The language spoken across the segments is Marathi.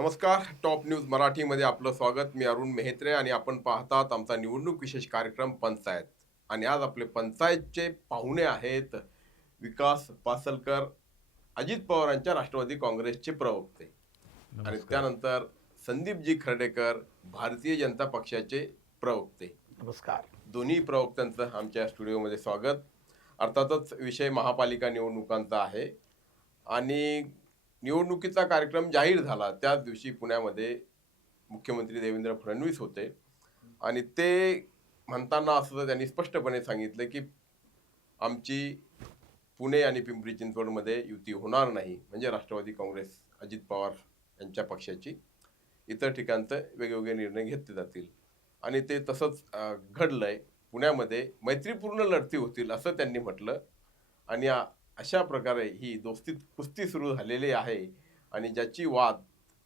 नमस्कार. टॉप न्यूज मराठीमध्ये आपलं स्वागत. मी अरुण मेहत्रे आणि आपण पाहतात आमचा निवडणूक विशेष कार्यक्रम पंचायत. आणि आज आपले पंचायतचे पाहुणे आहेत विकास पासलकर, अजित पवारांच्या राष्ट्रवादी काँग्रेसचे प्रवक्ते. आणि नमस्कार. त्यानंतर संदीपजी खर्डेकर, भारतीय जनता पक्षाचे प्रवक्ते. नमस्कार. दोन्ही प्रवक्त्यांचं आमच्या स्टुडिओमध्ये स्वागत. अर्थातच विषय महापालिका निवडणुकांचा आहे आणि निवडणुकीचा कार्यक्रम जाहीर झाला त्याच दिवशी पुण्यामध्ये मुख्यमंत्री देवेंद्र फडणवीस होते आणि ते म्हणताना असं त्यांनी स्पष्टपणे सांगितलं की आमची पुणे आणि पिंपरी चिंचवडमध्ये युती होणार नाही, म्हणजे राष्ट्रवादी काँग्रेस अजित पवार यांच्या पक्षाची. इतर ठिकाणचं वेगवेगळे निर्णय घेतले जातील आणि ते तसंच घडलंय. पुण्यामध्ये मैत्रीपूर्ण लढती होतील असं त्यांनी म्हटलं आणि अशा प्रकारे ही दोस्ती कुस्ती सुरू झालेली आहे आणि ज्याची वाद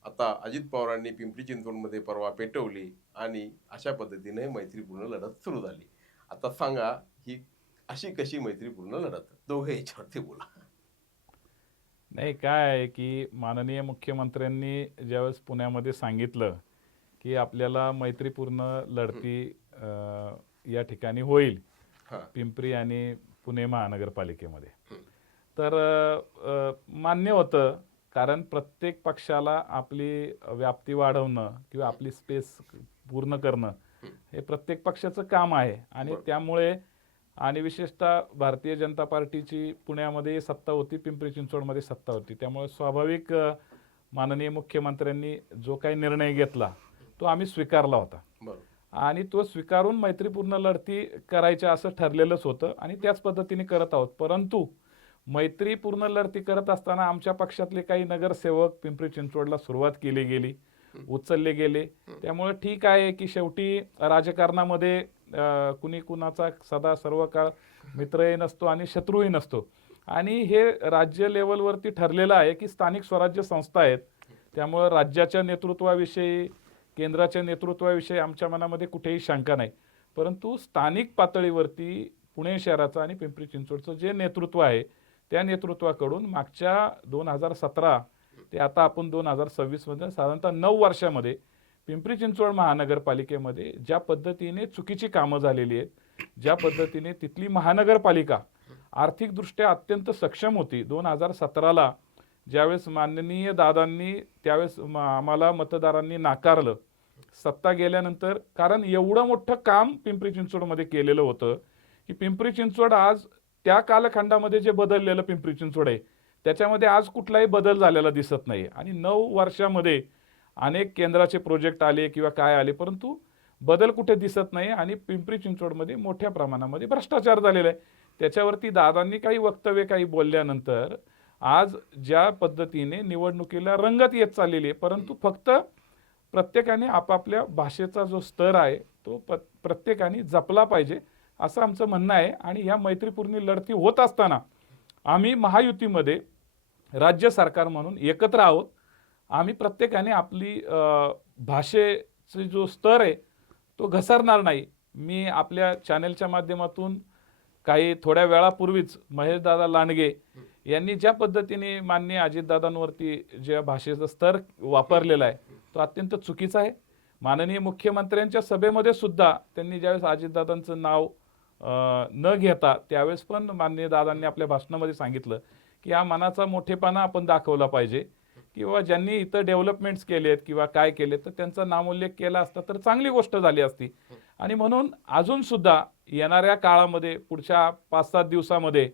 आता अजित पवारांनी पिंपरी चिंचवडमध्ये परवा पेटवली आणि अशा पद्धतीने मैत्रीपूर्ण लढत सुरू झाली. आता सांगा ही अशी कशी मैत्रीपूर्ण लढत? दोघे याच्यावरती बोला. नाही, काय आहे की माननीय मुख्यमंत्र्यांनी ज्यावेळेस पुण्यामध्ये सांगितलं की आपल्याला मैत्रीपूर्ण लढती या ठिकाणी होईल, हा. पिंपरी आणि पुणे महानगरपालिकेमध्ये, हम्म. तर मान्य होतं. कारण प्रत्येक पक्षाला आपली व्याप्ती वाढवणं किंवा आपली स्पेस पूर्ण करणं हे प्रत्येक पक्षाचं काम आहे. आणि बरोबर. त्यामुळे आणि विशेषतः भारतीय जनता पार्टीची पुण्यामध्ये सत्ता होती, पिंपरी चिंचवडमध्ये सत्ता होती. त्यामुळे स्वाभाविक माननीय मुख्यमंत्र्यांनी जो काही निर्णय घेतला तो आम्ही स्वीकारला होता बरोबर. आणि तो स्वीकारून मैत्रीपूर्ण लढती करायच्या असं ठरलेलंच होतं आणि त्याच पद्धतीने करत आहोत. परंतु मैत्रीपूर्ण लढती करत असताना आमच्या पक्षातले काही नगरसेवक पिंपरी चिंचवडला सुरुवात केली गेली, उचलले गेले. त्यामुळे ठीक आहे की शेवटी राजकारणामध्ये कुणी कुणाचा सदा सर्व काळ मित्रही नसतो आणि शत्रूही नसतो. आणि हे राज्य लेवलवरती ठरलेलं आहे की स्थानिक स्वराज्य संस्था आहेत. त्यामुळे राज्याच्या नेतृत्वाविषयी, केंद्राच्या नेतृत्वाविषयी आमच्या मनामध्ये कुठेही शंका नाही. परंतु स्थानिक पातळीवरती पुणे शहराचं आणि पिंपरी चिंचवडचं जे नेतृत्व आहे त्या नेतृत्वाकडून मागच्या 2017 ते आता आपण 2026 मध्ये साधारणतः 9 वर्षामध्ये पिंपरी चिंचवड महानगरपालिकेमध्ये ज्या पद्धतीने चुकीची कामं झालेली आहेत, ज्या पद्धतीने तिथली महानगरपालिका आर्थिकदृष्ट्या अत्यंत सक्षम होती. 2017ला ज्यावेळेस माननीय दादांनी त्यावेळेस आम्हाला मतदारांनी नाकारलं सत्ता गेल्यानंतर, कारण एवढं मोठं काम पिंपरी चिंचवडमध्ये केलेलं होतं की पिंपरी चिंचवड आज त्या कालखंडामध्ये जे बदललेलं पिंपरी चिंचवड आहे त्याच्यामध्ये आज कुठलाही बदल झालेला दिसत नाही. आणि 9 वर्षामध्ये अनेक केंद्राचे प्रोजेक्ट आले किंवा काय आले, परंतु बदल कुठे दिसत नाही आणि पिंपरी चिंचवडमध्ये मोठ्या प्रमाणामध्ये भ्रष्टाचार झालेला आहे. त्याच्यावरती दादांनी काही वक्तव्य काही बोलल्यानंतर आज ज्या पद्धतीने निवडणुकीला रंगत येत चाललेली आहे, परंतु फक्त प्रत्येकाने आपापल्या भाषेचा जो स्तर आहे तो प्रत्येकाने जपला पाहिजे असं आमचं म्हणणं आहे. आणि या मैत्रीपूर्ण लढती होत असताना आम्ही महायुतीमध्ये राज्य सरकार म्हणून एकत्र आहोत. आम्ही प्रत्येकाने आपली भाषेचा जो स्तर आहे तो घसरणार नाही. मी आपल्या चॅनलच्या माध्यमातून काही थोड्या वेळापूर्वीच महेशदादा लांडगे यांनी ज्या पद्धतीने माननीय अजितदादांवरती ज्या भाषेचा स्तर वापरलेला आहे तो अत्यंत चुकीचा आहे. माननीय मुख्यमंत्र्यांच्या सभेमध्ये सुद्धा त्यांनी ज्यावेळेस अजितदादांचं नाव न घेता त्यावेळेस पण माननीय दादांनी आपल्या भाषणामध्ये सांगितलं की हा मनाचा मोठेपणा आपण दाखवला पाहिजे, किंवा ज्यांनी इथं डेव्हलपमेंट्स केले आहेत किंवा काय केले तर त्यांचा नामोल्लेख केला असता तर चांगली गोष्ट झाली असती. आणि म्हणून अजून सुद्धा येणाऱ्या काळामध्ये पुढच्या 5-7 दिवसामध्ये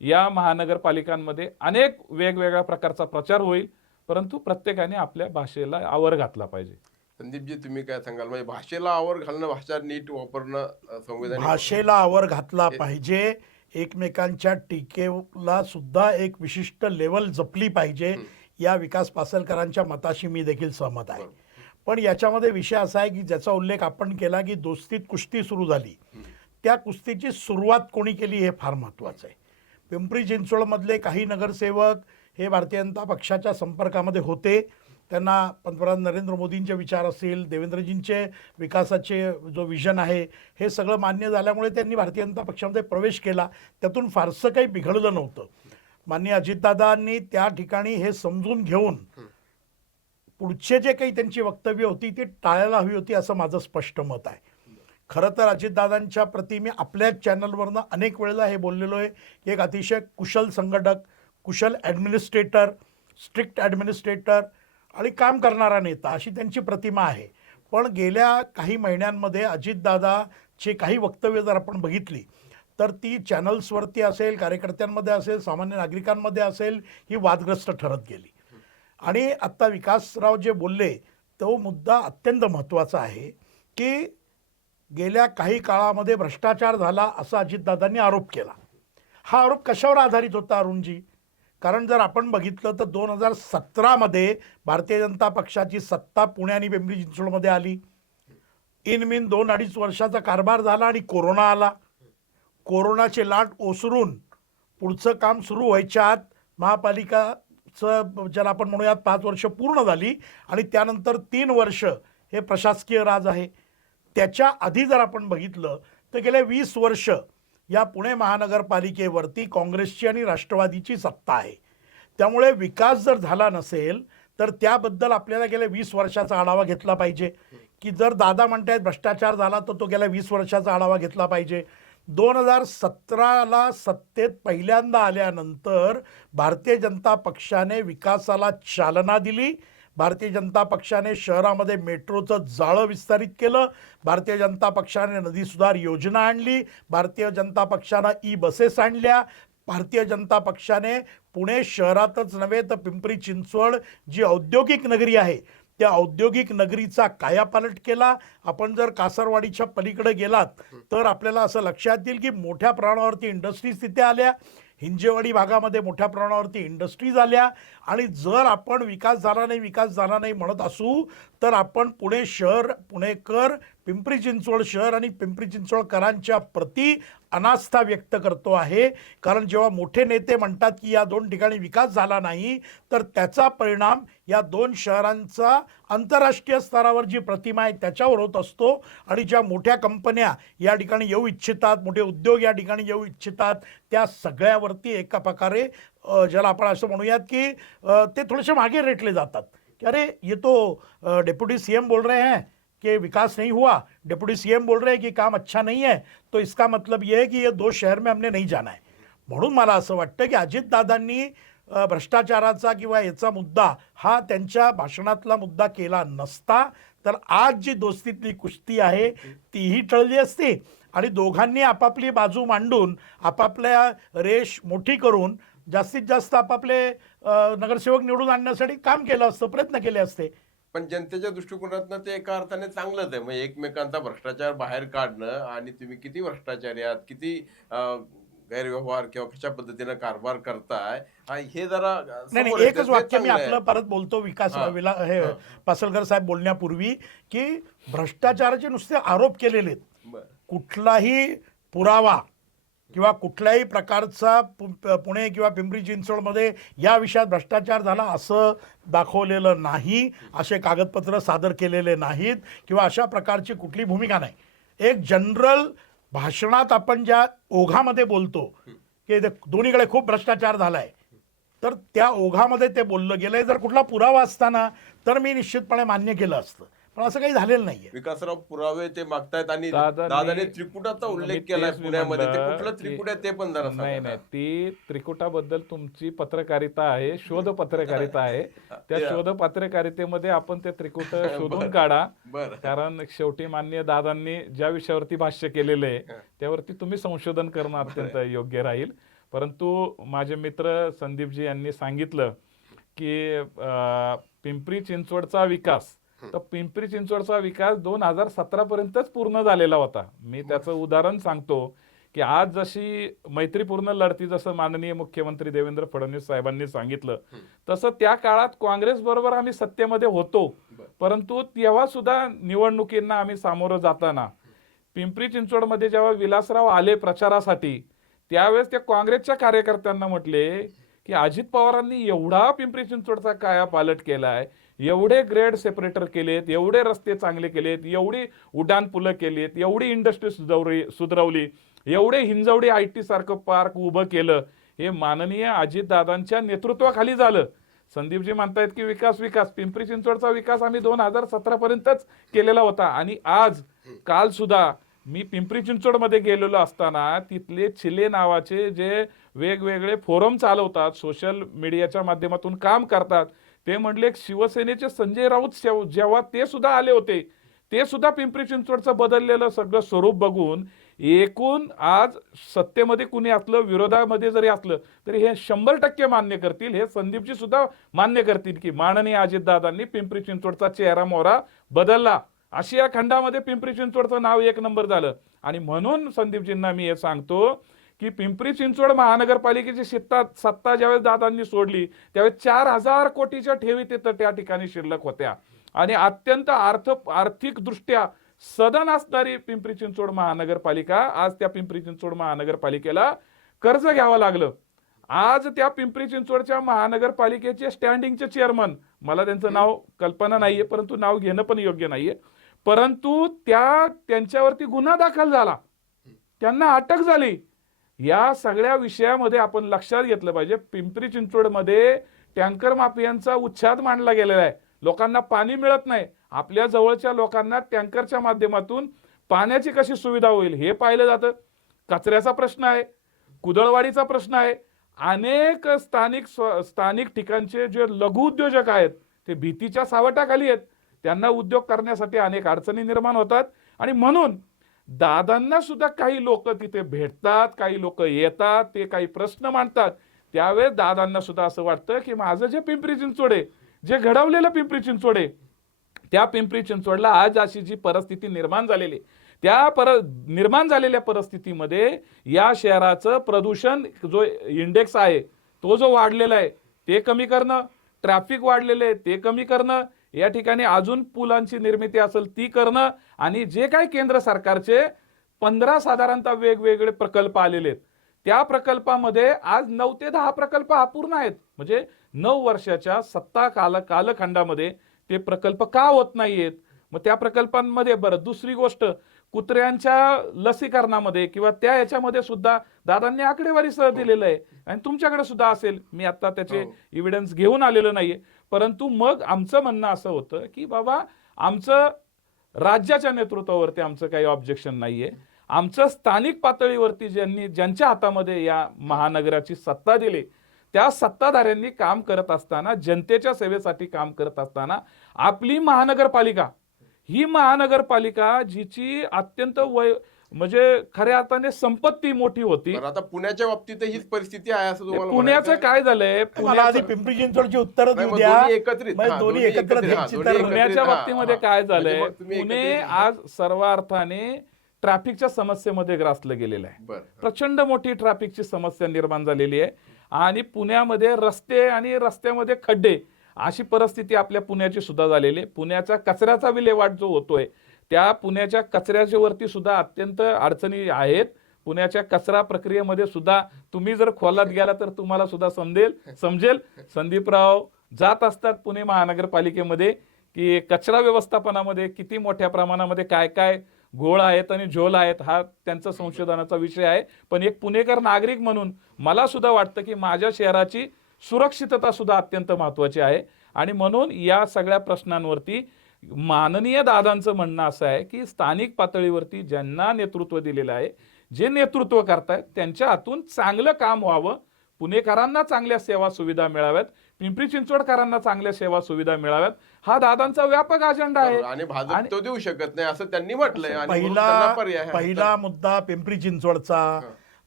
या महानगरपालिकांमध्ये अनेक वेगवेगळ्या प्रकारचा प्रचार होईल, परंतु प्रत्येकाने आपल्या भाषेला आवर घातला पाहिजे. संदीपजी, तुम्ही काय सांगाल? म्हणजे भाषेला आवर घालणं, भाषा नीट वापरणं संविधानिक भाषेला आवर घातला पाहिजे. एकमेकांच्या टीकेला सुद्धा एक विशिष्ट लेवल जपली पाहिजे. या विकास पासलकरांच्या मताशी मी देखील सहमत आहे. पण याच्यामध्ये विषय असा आहे की ज्याचा उल्लेख आपण केला की दोस्तीत कुस्ती सुरू झाली, त्या कुस्तीची सुरुवात कोणी केली हे फार महत्त्वाचं आहे. पिंपरी चिंचवडमधले काही नगरसेवक हे भारतीय जनता पक्षाच्या संपर्कामध्ये होते. त्यांना पंतप्रधान नरेंद्र मोदींचे विचार असतील, देवेंद्रजींचे विकासाचे जो विजन आहे हे सगळं मान्य झाल्यामुळे त्यांनी भारतीय जनता पक्षामध्ये प्रवेश केला. त्यातून फारसं काही बिघडलं नव्हतं. माननीय अजितदादांनी त्या ठिकाणी हे समजून घेऊन पुढचे जे काही त्यांची वक्तव्य होती ती टाळायला हवी होती असं माझं स्पष्ट मत आहे. खरं तर अजितदादांच्या प्रती मी आपल्याच चॅनलवरनं अनेक वेळेला हे बोललेलो आहे की एक अतिशय कुशल संघटक, कुशल ॲडमिनिस्ट्रेटर, स्ट्रिक्ट ॲडमिनिस्ट्रेटर आणि काम करणारा नेता अशी त्यांची प्रतिमा आहे. पण गेल्या काही महिन्यांमध्ये अजितदादाची काही वक्तव्य जर आपण बघितली तर ती चॅनल्सवरती असेल, कार्यकर्त्यांमध्ये असेल, सामान्य नागरिकांमध्ये असेल, ही वादग्रस्त ठरत गेली. आणि आत्ता विकासराव जे बोलले तो मुद्दा अत्यंत महत्त्वाचा आहे की गेल्या काही काळामध्ये भ्रष्टाचार झाला असा अजितदादांनी आरोप केला. हा आरोप कशावर आधारित होता अरुणजी? कारण जर आपण बघितलं तर 2017मध्ये भारतीय जनता पक्षाची सत्ता पुणे आणि पिंपरी चिंचवडमध्ये आली. इनमिन 2-2.5 वर्षाचा कारभार झाला आणि कोरोना आला. कोरोनाची लाट ओसरून पुढचं काम सुरू व्हायच्या आत महापालिकाचं ज्याला आपण म्हणूयात 5 वर्ष पूर्ण झाली आणि त्यानंतर 3 वर्ष हे प्रशासकीय राज आहे. त्याच्या आधी जर आपण बघितलं तर गेले 20 वर्ष या पुणे महानगरपालिकेवरती काँग्रेसची आणि राष्ट्रवादीची सत्ता आहे. त्यामुळे विकास जर झाला नसेल तर त्याबद्दल आपल्याला गेल्या 20 वर्षाचा आढावा घेतला पाहिजे की जर दादा म्हणतायत भ्रष्टाचार झाला तर तो गेल्या 20 वर्षाचा आढावा घेतला पाहिजे. 2017ला सत्तेत पहिल्यांदा आल्यानंतर भारतीय जनता पक्षाने विकासाला चालना दिली. भारतीय जनता पक्षाने शहरामध्ये मेट्रोचं जाळं विस्तारित केलं. भारतीय जनता पक्षाने नदी सुधार योजना आणली. भारतीय जनता पक्षानं ई बसेस आणल्या. भारतीय जनता पक्षाने पुणे शहरातच नव्हे तर पिंपरी चिंचवड जी औद्योगिक नगरी आहे त्या औद्योगिक नगरीचा कायापालट केला. आपण जर कासरवाडीच्या पलीकडे गेलात तर आपल्याला असं लक्षात येईल की मोठ्या प्रमाणावरती इंडस्ट्रीज तिथे आल्या. हिंजेवाडी भागामध्ये मोठ्या प्रमाणावरती इंडस्ट्रीज आल्या. आणि जर आपण विकास झाला नाही म्हणत असू तर आपण पुणे शहर, पुणेकर, पिंपरी चिंचवड शहर आणि पिंपरी चिंचवडकरांच्या प्रती अनास्था व्यक्त करतो आहे. कारण जेव्हा मोठे नेते म्हणतात की या 2 ठिकाणी विकास झाला नाही तर त्याचा परिणाम या 2 शहरांचा आंतरराष्ट्रीय स्तरावर जी प्रतिमा आहे त्याच्यावर होत असतो. आणि ज्या मोठ्या कंपन्या या ठिकाणी येऊ इच्छितात, मोठे उद्योग या ठिकाणी येऊ इच्छितात, त्या सगळ्यावरती एका प्रकारे ज्याला आपण असं म्हणूयात की ते थोडेसे मागे रेटले जातात कि अरे ये तो डेप्यूटी सीएम बोल रहे हैं कि विकास नहीं हुआ, डेप्यूटी सीएम बोल रहे हैं कि काम अच्छा नहीं है, तो इसका मतलब ये है कि ये 2 शहर में हमने नहीं जाना है. म्हणून मला असं वाटतं की अजितदादांनी भ्रष्टाचाराचा किंवा याचा मुद्दा हा त्यांच्या भाषणातला मुद्दा केला नसता तर आज जी दोस्तीतली कुस्ती आहे तीही टळली असती आणि दोघांनी आपापली बाजू मांडून आपापल्या रेष मोठी करून जास्तीत जास्त आपापले नगरसेवक निवडून आणण्यासाठी काम केलं असतं, प्रयत्न केले असते. पण जनतेच्या दृष्टिकोनातनं ते एका अर्थाने चांगलंच आहे. म्हणजे एकमेकांचा भ्रष्टाचार बाहेर काढणं आणि तुम्ही किती भ्रष्टाचारी आहात, किती गैरव्यवहार किंवा कशा पद्धतीनं कारभार करताय हे जरा नाही, समोर येतं. एकच ते वाक्य मी चांगलं आहे. आपलं परत बोलतो हे पासलकर साहेब बोलण्यापूर्वी की भ्रष्टाचाराचे नुसते आरोप केलेले आहेत. बरं. कुठलाही पुरावा किंवा कुठल्याही प्रकारचा पुणे किंवा पिंपरी चिंचवडमध्ये या विषयात भ्रष्टाचार झाला असं दाखवलेलं नाही, असे कागदपत्र सादर केलेले नाहीत किंवा अशा प्रकारची कुठली भूमिका नाही. एक जनरल भाषणात आपण ज्या ओघामध्ये बोलतो की दोन्हीकडे खूप भ्रष्टाचार झालाय तर त्या ओघामध्ये ते बोललं गेलंय. जर कुठला पुरावा असताना तर मी निश्चितपणे मान्य केलं असतं, पण असं काही झालेलं नाहीये. विकासराव पुरावे ते मागतायत आणि दादांनी- दादाने त्रिकुटाचा उल्लेख केलाय पुण्यामध्ये. ते कुठलं की- त्रिकुट आहे ते पण जरा सांगा. नाही, ती त्रिकुटाबद्दल तुमची पत्रकारिता आहे, शोध पत्रकारिता आहे. त्या शोध पत्रकारितेमध्ये आपण ते त्रिकुट शोधून काढा. बरं. कारण शेवटी माननीय दादांनी ज्या विषयावरती भाष्य केलेलं आहे त्यावरती तुम्ही संशोधन करणं अत्यंत योग्य राहील. परंतु माझे मित्र संदीपजी यांनी सांगितलं की पिंपरी चिंचवडचा विकास, तर पिंपरी चिंचवडचा विकास 2017 पर्यंतच पूर्ण झालेला होता. मी त्याचं उदाहरण सांगतो की आज जशी मैत्रीपूर्ण लढती, जसं माननीय मुख्यमंत्री देवेंद्र फडणवीस साहेबांनी सांगितलं तसं त्या काळात काँग्रेस बरोबर आम्ही सत्तेमध्ये होतो. परंतु तेव्हा सुद्धा निवडणुकींना आम्ही सामोरं जाताना पिंपरी चिंचवडमध्ये जेव्हा विलासराव आले प्रचारासाठी त्यावेळेस त्या काँग्रेसच्या कार्यकर्त्यांना म्हटले की अजित पवारांनी एवढा पिंपरी चिंचवडचा कायापालट केलाय, एवढे ग्रेड सेपरेटर केलेत, एवढे रस्ते चांगले केलेत, एवढी उड्डाण पुलं केलीत, एवढी इंडस्ट्री सुधरवली, एवढे हिंजवडी IT सारखं पार्क उभं केलं, हे माननीय अजितदादांच्या नेतृत्वाखाली झालं. संदीपजी म्हणतायत की विकास विकास, पिंपरी चिंचवडचा विकास आम्ही 2017 पर्यंतच केलेला होता. आणि आज काल सुद्धा मी पिंपरी चिंचवडमध्ये गेलेलो असताना तिथले चिले नावाचे जे वेगवेगळे फोरम चालवतात, सोशल मीडियाच्या माध्यमातून काम करतात, ते म्हणले शिवसेनेचे संजय राऊत जेव्हा ते सुद्धा आले होते, ते सुद्धा पिंपरी चिंचवडचं बदललेलं सगळं स्वरूप बघून एकूण आज सत्तेमध्ये कुणी असलं, विरोधामध्ये जरी असलं तरी हे 100% मान्य करतील, हे संदीपजी सुद्धा मान्य करतील की माननीय अजितदादांनी पिंपरी चिंचवडचा चेहरा मोहरा बदलला. आशिया खंडामध्ये पिंपरी चिंचवडचं नाव 1 नंबर झालं. आणि म्हणून संदीपजींना मी हे सांगतो की पिंपरी चिंचवड महानगरपालिकेची सत्ता ज्यावेळेस दादांनी सोडली त्यावेळेस 4,000 कोटीच्या ठेवी तिथं त्या ठिकाणी शिल्लक होत्या. आणि अत्यंत आर्थिकदृष्ट्या सदन असणारी पिंपरी चिंचवड महानगरपालिका, आज त्या पिंपरी चिंचवड महानगरपालिकेला कर्ज घ्यावं लागलं. आज त्या पिंपरी चिंचवडच्या महानगरपालिकेचे स्टँडिंगचे चेअरमन, मला त्यांचं नाव कल्पना नाहीये, परंतु नाव घेणं पण योग्य नाहीये, परंतु त्यांच्यावरती गुन्हा दाखल झाला, त्यांना अटक झाली. या सगळ्या विषयामध्ये आपण लक्षात घेतलं पाहिजे. पिंपरी चिंचवडमध्ये टँकर माफियांचा उच्छाद मांडला गेलेला आहे. लोकांना पाणी मिळत नाही. आपल्या जवळच्या लोकांना टँकरच्या माध्यमातून पाण्याची कशी सुविधा होईल हे पाहिलं जातं. कचऱ्याचा प्रश्न आहे, कुदळवाडीचा प्रश्न आहे. अनेक स्थानिक ठिकाणचे जे लघु उद्योजक आहेत ते भीतीच्या सावटाखाली आहेत. त्यांना उद्योग करण्यासाठी अनेक अडचणी निर्माण होतात. आणि म्हणून दादांना सुद्धा काही लोक तिथे भेटतात, काही लोक येतात, ते काही प्रश्न मांडतात. त्यावेळेस दादांना सुद्धा असं वाटतं की माझं जे पिंपरी चिंचवड आहे, जे घडवलेलं पिंपरी चिंचवड आहे, त्या पिंपरी चिंचवडला आज अशी जी परिस्थिती निर्माण झालेली, निर्माण झालेल्या परिस्थितीमध्ये या शहराचं प्रदूषण जो इंडेक्स आहे तो जो वाढलेला आहे ते कमी करणं, ट्रॅफिक वाढलेले आहे ते कमी करणं, या ठिकाणी अजून पुलांची निर्मिती असेल ती करणं, आणि जे काही केंद्र सरकारचे 15 साधारणतः वेगवेगळे प्रकल्प आलेले आहेत त्या प्रकल्पामध्ये आज 9 ते 10 प्रकल्प अपूर्ण आहेत. म्हणजे 9 वर्षाच्या सत्ता कालखंडामध्ये ते प्रकल्प का होत नाहीयेत? मग त्या प्रकल्पांमध्ये बरं, दुसरी गोष्ट, कुत्र्यांच्या लसीकरणामध्ये किंवा त्या याच्यामध्ये सुद्धा दादांनी आकडेवारी सह दिलेलं आहे आणि तुमच्याकडे सुद्धा असेल. मी आता त्याचे एव्हिडन्स घेऊन आलेलो नाहीये, परंतु मग आमचं म्हणणं असं होतं की बाबा आमचं राज्याच्या नेतृत्वावरती आमचं काही ऑब्जेक्शन नाहीये. आमचं स्थानिक पातळीवरती ज्यांच्या हातामध्ये या महानगराची सत्ता दिली त्या सत्ताधाऱ्यांनी काम करत असताना, जनतेच्या सेवेसाठी काम करत असताना, आपली महानगरपालिका ही महानगरपालिका जिची अत्यंत म्हणजे खऱ्या अर्थाने संपत्ती मोठी होती. आता पुण्याच्या बाबतीत हीच परिस्थिती आहे असं तुम्हाला पुण्याचं काय झालंय? पिंपरी चिंचवडची उत्तरं देऊ द्या. दोन्ही एकत्र पुण्याच्या बाबतीमध्ये काय झालंय? पुणे आज सर्व अर्थाने ट्रॅफिकच्या समस्येमध्ये ग्रासलं गेलेलं आहे. प्रचंड मोठी ट्रॅफिकची समस्या निर्माण झालेली आहे आणि पुण्यामध्ये रस्ते आणि रस्त्यामध्ये खड्डे अशी परिस्थिती आपल्या पुण्याची सुद्धा झालेली आहे. पुण्याचा कचऱ्याचा विल्हेवाट जो होतोय त्या पुण्याच्या कचऱ्याच्या वरती सुद्धा अत्यंत अडचणी आहेत. पुण्याच्या कचरा प्रक्रियेमध्ये सुद्धा तुम्ही जर खोलात गेला तर तुम्हाला सुद्धा समजेल. संदीपराव जात असतात पुणे महानगरपालिकेमध्ये की कचरा व्यवस्थापनामध्ये किती मोठ्या प्रमाणामध्ये काय काय घोळ आहेत आणि झोल आहेत, हा त्यांचा संशोधनाचा विषय आहे. पण एक पुणेकर नागरिक म्हणून मला सुद्धा वाटतं की माझ्या शहराची सुरक्षितता सुद्धा अत्यंत महत्वाची आहे. आणि म्हणून या सगळ्या प्रश्नांवरती माननीय दादांचं म्हणणं असं आहे की स्थानिक पातळीवरती ज्यांना नेतृत्व दिलेलं आहे, जे नेतृत्व करतायत त्यांच्या हातून चांगलं काम व्हावं, पुणेकरांना चांगल्या सेवा सुविधा मिळाव्यात, पिंपरी चिंचवडकरांना चांगल्या सेवा सुविधा मिळाव्यात, हा दादांचा व्यापक अजेंडा आहे. आणि भाजप तो देऊ शकत नाही असं त्यांनी म्हटलंय. पहिला मुद्दा पिंपरी चिंचवडचा,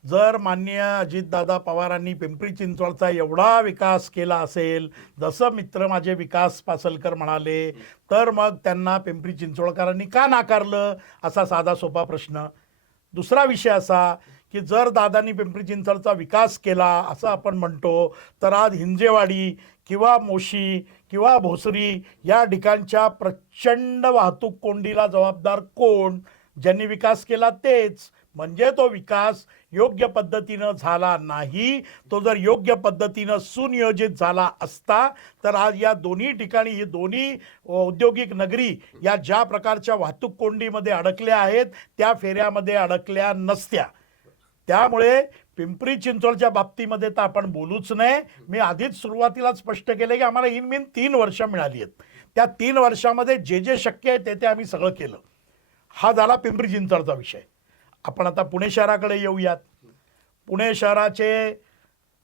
जर माननीय अजितदादा पवारांनी पिंपरी चिंचवडचा एवढा विकास केला असेल जसं मित्र माझे विकास पासलकर म्हणाले, तर मग त्यांना पिंपरी चिंचवडकरांनी का नाकारलं, असा साधा सोपा प्रश्न. दुसरा विषय असा की जर दादांनी पिंपरी चिंचवडचा विकास केला असं आपण म्हणतो, तर आज हिंजेवाडी किंवा मोशी किंवा भोसरी या ठिकाणच्या प्रचंड वाहतूक कोंडीला जबाबदार कोण? ज्यांनी विकास केला तेच. म्हणजे तो विकास योग्य पद्धतीनं झाला नाही. तो जर योग्य पद्धतीनं सुनियोजित झाला असता तर आज या दोन्ही ठिकाणी, ही दोन्ही औद्योगिक नगरी या ज्या प्रकारच्या वाहतूक कोंडीमध्ये अडकल्या आहेत त्या फेऱ्यामध्ये अडकल्या नसत्या. त्यामुळे पिंपरी चिंचवडच्या बाबतीमध्ये तर आपण बोलूच नाही. मी आधीच सुरुवातीला स्पष्ट केलं की आम्हाला इनमीन 3 वर्ष मिळाली आहेत. त्या 3 वर्षामध्ये जे जे शक्य आहे ते आम्ही सगळं केलं. हा झाला पिंपरी चिंचवडचा विषय. आपण आता पुणे शहराकडे येऊयात. पुणे शहराचे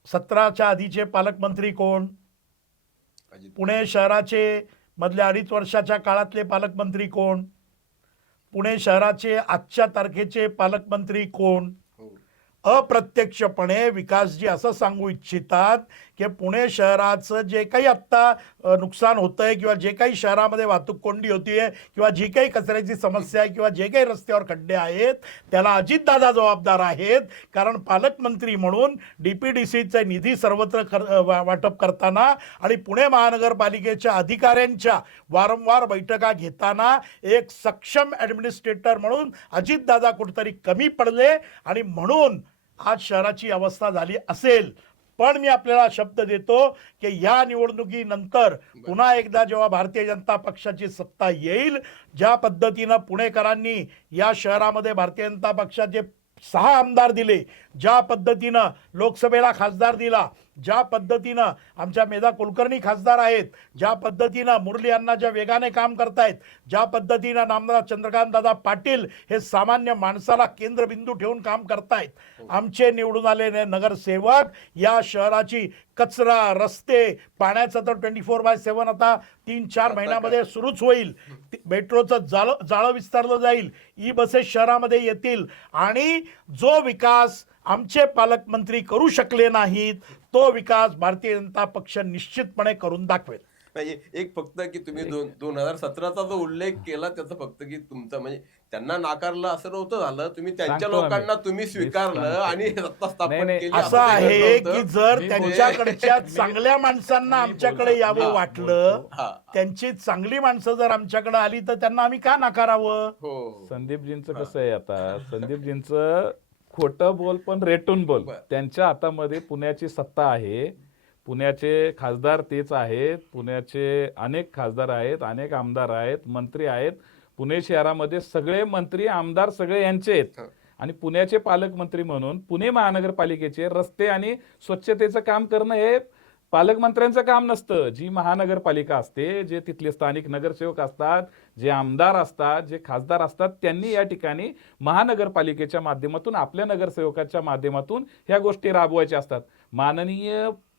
17च्या आधीचे पालकमंत्री कोण? अजित पुणे शहराचे मधल्या 2.5 वर्षाच्या काळातले पालकमंत्री कोण? पुणे शहराचे आजच्या तारखेचे पालकमंत्री कोण? हो. अप्रत्यक्षपणे विकासजी असं सांगू इच्छितात की पुणे शहराचं जे काही आत्ता नुकसान होतंय किंवा जे काही शहरामध्ये वाहतूक कोंडी होतीये किंवा जी काही कचऱ्याची समस्या आहे किंवा जे काही रस्त्यावर खड्डे आहेत त्याला अजितदादा जबाबदार आहेत. कारण पालकमंत्री म्हणून DPDCचा निधी सर्वत्र वाटप करताना आणि पुणे महानगरपालिकेच्या अधिकाऱ्यांच्या वारंवार बैठका घेताना एक सक्षम ॲडमिनिस्ट्रेटर म्हणून अजितदादा कुठेतरी कमी पडले आणि म्हणून आज शहराची अवस्था झाली असेल. पण मी आपल्याला शब्द देतो की या निवडणुकीनंतर पुन्हा एकदा जेव्हा भारतीय जनता पक्षाची सत्ता येईल, ज्या पद्धतीनं पुणेकरांनी या शहरामध्ये भारतीय जनता पक्षाचे 6 आमदार दिले, ज्या पद्धतीनं लोकसभेला खासदार दिला, ज्या पद्धतीनं आमच्या मेधा कुलकर्णी खासदार आहेत, ज्या पद्धतीनं मुरली अण्णा ज्या वेगाने काम करतायत, ज्या पद्धतीनं नामदार चंद्रकांतदादा पाटील हे सामान्य माणसाला केंद्रबिंदू ठेवून काम करतायत, आमचे निवडून आलेले नगरसेवक या शहराची कचरा, रस्ते, पाण्याचं तर 24/7 आता 3-4 महिन्यामध्ये सुरूच होईल. मेट्रोचं जाळं विस्तारलं जाईल, ई बसेस शहरामध्ये येतील आणि जो विकास आमचे पालकमंत्री करू शकले नाहीत तो विकास भारतीय जनता पक्ष निश्चितपणे करून दाखवेल. नाही, एक फक्त की तुम्ही 2017चा जो उल्लेख केला त्याचं फक्त की तुमचा म्हणजे त्यांना नाकारलं असं नव्हतं झालं, तुम्ही त्यांच्या सांगतो आम्ही. लोकांना तुम्ही स्वीकारलं आणि सत्ता स्थापन नाही, केली असं आहे नव्हतं. की जर मी त्यांच्याकडच्या चांगल्या माणसांना आमच्याकडे यावं वाटलं, हा. त्यांची चांगली माणसं जर आमच्याकडे आली तर त्यांना आम्ही का नाकारावं? हो. संदीपजींचं कसं आहे आता, संदीपजींचं खोटं बोल पण रेटून बोल. बरं. त्यांच्या हातामध्ये पुण्याची सत्ता आहे, पुण्याचे खासदार तेच आहेत, पुण्याचे अनेक खासदार आहेत, अनेक आमदार आहेत, मंत्री आहेत. पुणे शहरामध्ये सगळे मंत्री आमदार सगळे यांचे आहेत आणि पुण्याचे पालकमंत्री म्हणून पुणे महानगरपालिकेचे रस्ते आणि स्वच्छतेचं काम करणं हे पालकमंत्र्यांचं काम नसतं. जी महानगरपालिका असते, जे तिथले स्थानिक नगरसेवक असतात, जे आमदार असतात, जे खासदार असतात, त्यांनी या ठिकाणी महानगरपालिकेच्या माध्यमातून आपल्या नगरसेवकाच्या माध्यमातून ह्या गोष्टी राबवायच्या असतात.